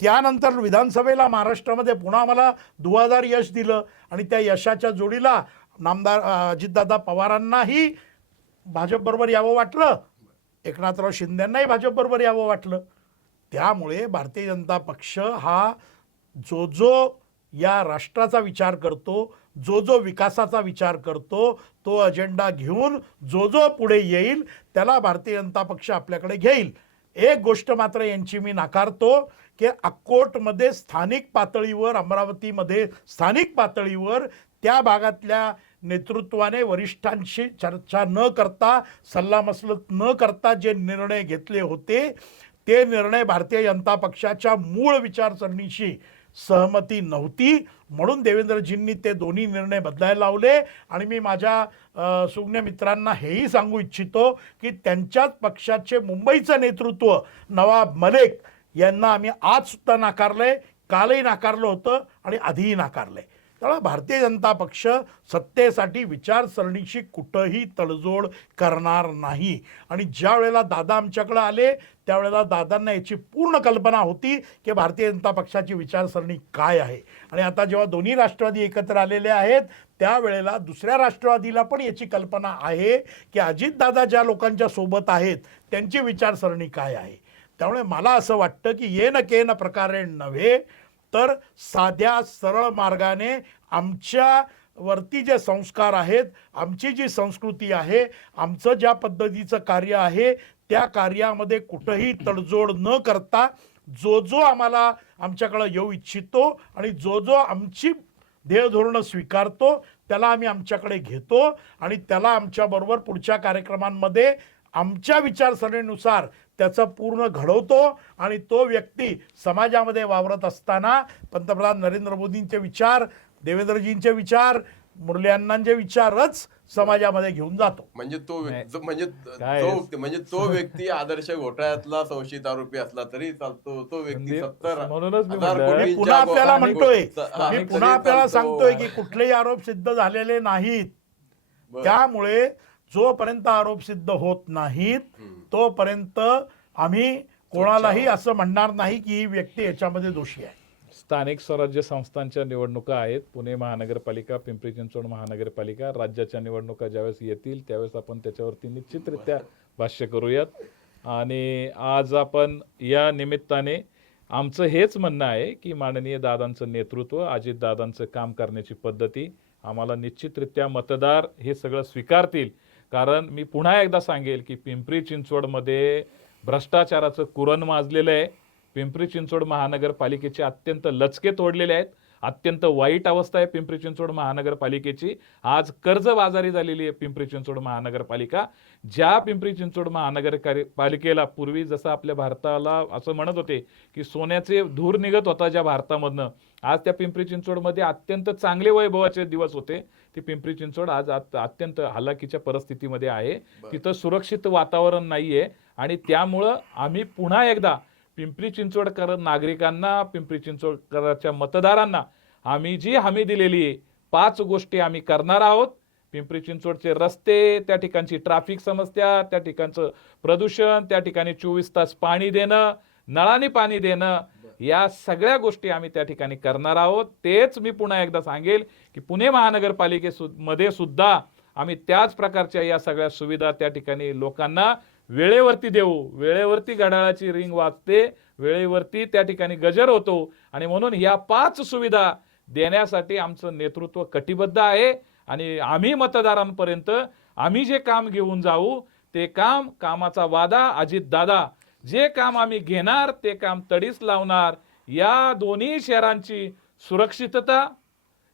त्यानंतर विधानसभेला महाराष्ट्रामध्ये पुन्हा आम्हाला दुहाजार यश दिलं आणि त्या यशाच्या जोडीला नामदार अजितदादा पवारांनाही भाजपबरोबर यावं वाटलं. एकनाथराव शिंदेंनाही भाजपबरोबर यावं वाटलं. त्यामुळे भारतीय जनता पक्ष हा जो जो या राष्ट्राचा विचार करतो, जो जो विकासाचा विचार करतो, तो अजेंडा घेऊन जो जो पुढे येईल त्याला भारतीय जनता पक्ष आपल्याकडे घेईल. एक गोष्ट मात्र यांची मी नाकारतो की अक्कोटमध्ये स्थानिक पातळीवर, अमरावतीमध्ये स्थानिक पातळीवर त्या भागातल्या नेतृत्वाने वरिष्ठांशी चर्चा न करता, सल्लामसलत न करता जे निर्णय घेतले होते ते निर्णय भारतीय जनता पक्षाच्या मूळ विचारसरणीशी सहमती नव्हती. म्हणून देवेंद्रजींनी ते दोन्ही निर्णय बदलायला लावले. आणि मी माझ्या सुज्ञ मित्रांना हेही सांगू इच्छितो की त्यांच्याच पक्षाचे मुंबईचं नेतृत्व नवाब मलिक यांना आम्ही आजसुद्धा नाकारलंय, कालही नाकारलं होतं आणि आधीही नाकारलंय. त्यामुळे भारतीय जनता पक्ष सत्तेसाठी विचारसरणीशी कुठंही तडजोड करणार नाही. आणि ज्या वेळेला दादा आमच्याकडे आले त्यावेळेला दादांना याची पूर्ण कल्पना होती की भारतीय जनता पक्षाची विचारसरणी काय आहे. आणि आता जेव्हा दोन्ही राष्ट्रवादी एकत्र आलेले आहेत त्यावेळेला दुसऱ्या राष्ट्रवादीला पण याची कल्पना आहे की अजितदादा ज्या लोकांच्या सोबत आहेत त्यांची विचारसरणी काय आहे. त्यामुळे मला असं वाटतं की येन केन प्रकारे नव्हे तर साध्या सरळ मार्गाने आमच्या वरती जे संस्कार आहेत, आमची जी संस्कृती आहे, आमचं ज्या पद्धतीचं कार्य आहे त्या कार्यामध्ये कुठंही तडजोड न करता जो जो आम्हाला आमच्याकडं येऊ इच्छितो आणि जो जो आमची ध्येयधोरणं स्वीकारतो त्याला आम्ही आमच्याकडे घेतो आणि त्याला आमच्याबरोबर पुढच्या कार्यक्रमांमध्ये आमच्या विचारसरणीनुसार त्याचं पूर्ण घडवतो. आणि तो व्यक्ती समाजामध्ये वावरत असताना पंतप्रधान नरेंद्र मोदींचे विचार, देवेंद्रजींचे विचार, मुरली अण्णांचे विचारच समाजामध्ये घेऊन जातो. म्हणजे काय तो व्यक्ती आदर्श घोटाळ्यातला संशयित आरोपी असला तरी चालतो. तो व्यक्ती 70,000 म्हणूनच मी हजार म्हणलं, मी कोटींच्या पुन्हा आपल्याला म्हणतोय, हा, मी तरी पुन्हा आपल्याला चालतो. सांगतोय की कुठलेही आरोप सिद्ध झालेले नाहीत. बरं. त्यामुळे जोपर्यंत आरोप सिद्ध होत नाहीत तोपर्यंत आम्ही कोणालाही असं म्हणणार नाही की ही व्यक्ती याच्यामध्ये दोषी आहे. स्थानिक स्वराज्य संस्थांच्या निवडणुका आहेत. पुणे महानगरपालिका, पिंपरी चिंचवड महानगरपालिका, राज्याच्या निवडणुका ज्यावेळेस येतील त्यावेळेस आपण त्याच्यावरती निश्चितरित्या भाष्य करूयात. आणि आज आपण या निमित्ताने आमचं हेच म्हणणं आहे की माननीय दादांचं नेतृत्व, अजितदादांचं काम करण्याची पद्धती आम्हाला निश्चितरित्या मतदार हे सगळं स्वीकारतील. कारण मी पुन्हा एकदा सांगेल की पिंपरी चिंचवडमध्ये भ्रष्टाचाराचं कुरण माजलेलं आहे. पिंपरी चिंचवड महानगरपालिकेचे अत्यंत लचके तोडलेले आहेत. अत्यंत वाईट अवस्था आहे पिंपरी चिंचवड महानगरपालिकेची. आज कर्जबाजारी झालेली आहे पिंपरी चिंचवड महानगरपालिका. ज्या पिंपरी चिंचवड महानगरपालिकेला पूर्वी जसं आपल्या भारताला असं म्हणत होते की सोन्याचे धूर निघत होता ज्या भारतामधनं, आज त्या पिंपरी चिंचवडमध्ये अत्यंत चांगले वैभवाचे दिवस होते. ती पिंपरी चिंचवड आज अत्यंत हलाखीच्या परिस्थितीमध्ये आहे. तिथं सुरक्षित वातावरण नाहीये. आणि त्यामुळं आम्ही पुन्हा एकदा पिंपरी चिंचवडकर नागरिकांना, पिंपरी चिंचवडकरांच्या मतदारांना आम्ही जी हमी दिलेली आहे 5 गोष्टी आम्ही करणार आहोत. पिंपरी चिंचवडचे रस्ते, त्या ठिकाणची ट्रॅफिक समस्या, त्या ठिकाणचं प्रदूषण, त्या ठिकाणी 24 तास पाणी देणं, नळाने पाणी देणं, या सगळ्या गोष्टी आम्ही त्या ठिकाणी करणार आहोत. तेच मी पुन्हा एकदा सांगेल की पुणे महानगरपालिकेमध्ये सुद्धा आम्ही त्याच प्रकारच्या या सगळ्या सुविधा त्या ठिकाणी लोकांना वेळेवरती देऊ. वेळेवरती घड्याळाची रिंग वाजते, वेळेवरती त्या ठिकाणी गजर होतो. आणि म्हणून या 5 सुविधा देण्यासाठी आमचं नेतृत्व कटिबद्ध आहे. आणि आम्ही मतदारांपर्यंत आम्ही जे काम घेऊन जाऊ ते कामाचा वादा अजितदादा, जे काम आम्ही घेणार ते काम तडीस लावणार. या दोन्ही शहरांची सुरक्षितता,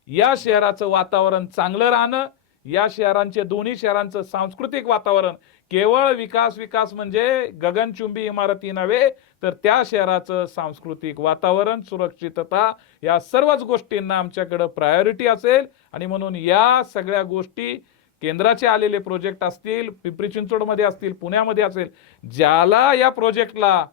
या शहराचं वातावरण चांगलं राहणं, या शहरांचे, दोन्ही शहरांचं सांस्कृतिक वातावरण, केवळ विकास म्हणजे गगनचुंबी इमारती नव्हे तर त्या शहराचं सांस्कृतिक वातावरण, सुरक्षितता, या सर्वच गोष्टींना आमच्याकडे प्रायोरिटी असेल. आणि म्हणून या सगळ्या गोष्टी, केंद्राचे आलेले प्रोजेक्ट असतील, पिंपरी चिंचवडमध्ये असतील, पुण्यामध्ये असेल, ज्याला या प्रोजेक्टला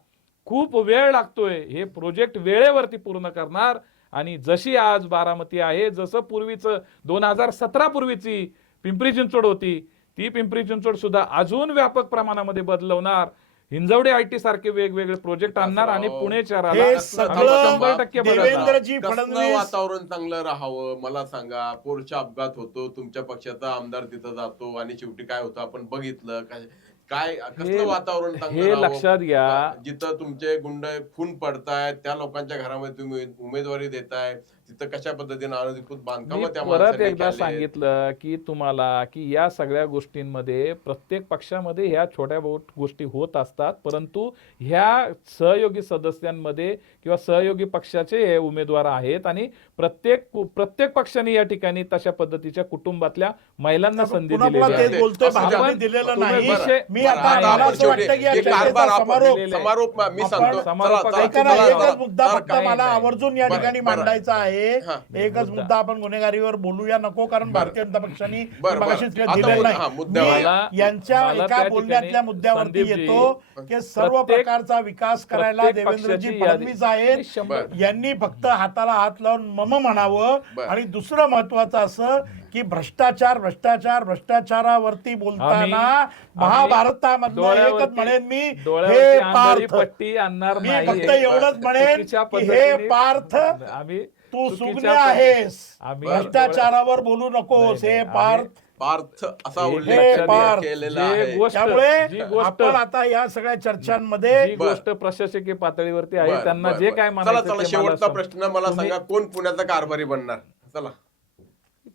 खूप वेळ लागतोय हे प्रोजेक्ट वेळेवरती पूर्ण करणार. आणि जशी आज बारामती आहे, जसं पूर्वीचं 2017 पूर्वीची पिंपरी चिंचवड होती, ती पिंपरी चिंचवड सुद्धा अजून व्यापक प्रमाणामध्ये बदलवणार. हिंजवडे IT सारखे वेगवेगळे प्रोजेक्ट आणणार आणि पुणे शहराला हे सगळं 100% बदलणार. देवेंद्रजी कसलं फडणवीस वातावरण चांगलं राहावं मला सांगा. पोरचा अपघात होतो, तुमच्या पक्षाचा आमदार तिथं जातो आणि शेवटी काय होतं आपण बघितलं. काय कसलं वातावरण चांगलं हे राहावं? लक्षात घ्या. जिथं तुमचे गुंड खून पडतायत त्या लोकांच्या घरामध्ये तुम्ही उमेदवारी देताय, तिथं कशा पद्धतीने अनधिकृत मी बांधकामं त्या परत माणसांनी एकदा केली आहेत. सांगितलं की तुम्हाला की या सगळ्या गोष्टींमध्ये प्रत्येक पक्षामध्ये ह्या छोट्या बहुत गोष्टी होत असतात, परंतु ह्या सहयोगी सदस्यांमध्ये किंवा सहयोगी पक्षाचे हे उमेदवार आहेत आणि प्रत्येक पक्षाने या ठिकाणी तशा पद्धतीच्या कुटुंबातल्या महिलांना संधी पुन्हा दिलेली पुन्हा तेच आहे. बोलतोय, असं भाजपने आपण- दिलेलं तुम्ही नाही. विषय- मी बरं, आता आता मला आपण असं वाटतं की या शेवटी हे कारभार चर्चेचा आपण- समारोप समारोप मी सांगतो. समारोप चला, ऐका ना, चला, एकच चला, मुद्दा चला, फक्त काय- मला नाही. आवर्जून या बरं, ठिकाणी बरं. मांडायचा आहे. हा. एकच मुद्दा आपण गुन्हेगारीवर बोलूया नको, कारण बरं. भारतीय जनता पक्षाने बरं, मगाशीच बरं. दिलेलं आता नाही. हा, मुद्द्यावर मी मला- यांच्या मला एका त्या बोलण्यातल्या ठिकाणी मुद्द्यावरती संदीपजी, येतो की सर्व प्रत्येक- प्रकारचा विकास करायला प्रत्येक देवेंद्रजी पक्षाची फडणवीस यादी- आहेत. शंभर- यांनी फक्त हाताला हात लावून मम म्हणावं. बरं. आणि दुसरं महत्वाचं असं की भ्रष्टाचारावरती बोलताना महाभारतामधलं डोळ्यावरती- एकच म्हणेन मी, डोळ्यावरती हे आंधळी पार्थ, पट्टी आणणार मी नाही. फक्त एवढंच म्हणेन चुकीच्या की हे पद्धतीने- पार्थ आम्ही तू चुकीच्या सुज्ञ आहेस, आम्ही- भ्रष्टाचारावर बोलू नकोस. नाही, हे आम्ही- पार्थ पार्थ असा हे उल्लेख लक्षात त्यांनी घ्या. केलेला जे आहे. गोष्ट- त्यामुळे जी गोष्ट- आपण आता या सगळ्या चर्चांमध्ये जी बरं. गोष्ट प्रशासकीय पातळीवरती आहे बरं, त्यांना बरं, जे बरं. काय चला म्हणायचं चला ते मला शेवटचा सांग. प्रश्न मला तुम्ही- सांगा, कोण पुण्याचा कारभारी बनणार? चला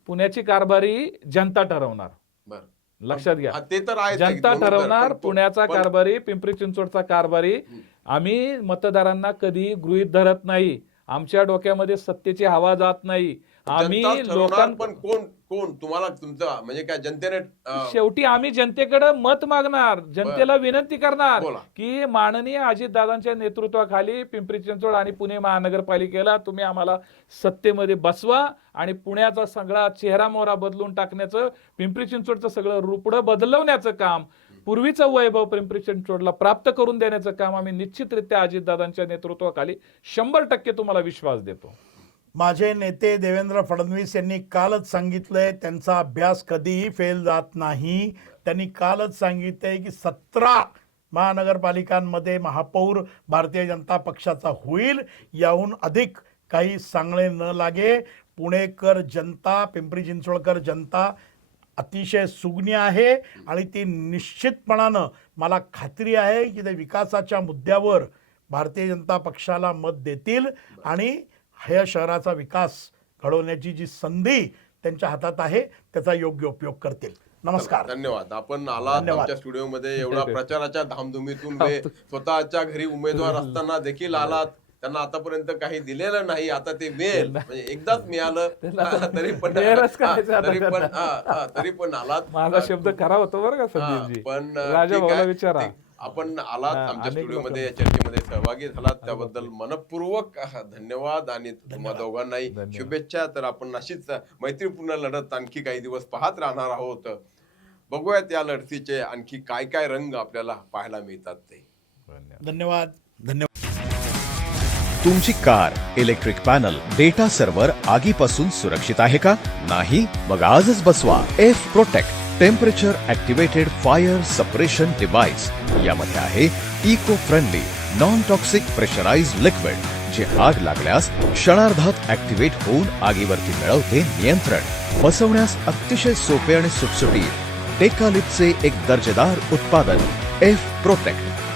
पुण्याची कारभारी जनता ठरवणार. बरं. लक्षात घ्या. हा, ते तर आहे जनता ठरवणार. पुण्याचा कारभारी, पिंपरी चिंचवडचा कारभारी. आम्ही मतदारांना कधी गृहीत धरत नाही. आमच्या डोक्यामध्ये सत्तेची हवा जात नाही. आम्ही लोकांना पण कोण कोण तुम्हाला तुमचं म्हणजे काय जनतेने शेवटी आम्ही जनतेकडे मत मागणार, जनतेला विनंती करणार बोला. की माननीय अजितदादांच्या नेतृत्वाखाली पिंपरी चिंचवड आणि पुणे महानगरपालिकेला तुम्ही आम्हाला सत्तेमध्ये बसवा आणि पुण्याचा सगळा चेहरा मोहरा बदलून टाकण्याचं, पिंपरी चिंचवडचं सगळं रूपडं बदलवण्याचं काम, पूर्वीचं वैभव पिंपरी चिंचवडला प्राप्त करून देण्याचं काम आम्ही निश्चितरित्या अजितदादांच्या नेतृत्वाखाली 100% तुम्हाला विश्वास देतो. माझे नेते देवेंद्र फडणवीस यांनी कालच सांगितलंय त्यांचा अभ्यास कधीही फेल जात नाही. त्यांनी कालच सांगितलंय की 17 महानगरपालिकांमध्ये महापौर भारतीय जनता पक्षाचा होईल. याहून अधिक काही सांगणे न लागे. पुणेकर जनता, पिंपरी चिंचवडकर जनता अतिशय सुज्ञ आहे आणि ती निश्चितपणानं मला खात्री आहे की ते विकासाच्या मुद्द्यावर भारतीय जनता पक्षाला मत देतील आणि ह्या शहराचा विकास घडवण्याची जी संधी त्यांच्या हातात आहे त्याचा योग्य उपयोग करतील. नमस्कार. धन्यवाद. आपण आलात धन्यवाद. आमच्या स्टुडिओमध्ये एवढा प्रचाराच्या धामधुमीतून स्वतःच्या घरी उमेदवार असताना देखील आलात. त्यांना आतापर्यंत काही दिलेलं नाही, आता ते मिळेल म्हणजे एकदाच मिळालं तरी पण मिळेलच करायचं आता तरी पण आलात. माझा शब्द खरा होतो बरं का संदीपजी. पण राजा ठीक भाऊला आहे. विचारा. ठीक. आपण आलात आमच्या अनेक स्टुडिओमध्ये या चर्चेमध्ये सहभागी झालात त्याबद्दल मनपूर्वक धन्यवाद आणि तुम्हा दोघांनाही धन्यवाद. शुभेच्छा. तर आपण अशीच मैत्रीपूर्ण लढत आणखी काही दिवस पाहत राहणार आहोत. बघूयात या लढतीचे आणखी काय काय रंग आपल्याला पाहायला मिळतात ते. धन्यवाद. धन्यवाद. तुमची car, electric panel, data server आगीपासून सुरक्षित आहे का? नाही? मग आजच बसवा F protect temperature activated fire suppression device. यामध्ये आहे eco friendly non toxic pressurised liquid जे आग लागल्यास क्षणार्धात ऍक्टिव्हेट होऊन आगीवरती मिळवते नियंत्रण. बसवण्यास अतिशय सोपे आणि सुटसुटीत. टेकालिपचे एक दर्जेदार उत्पादन एफ प्रोटेक्ट.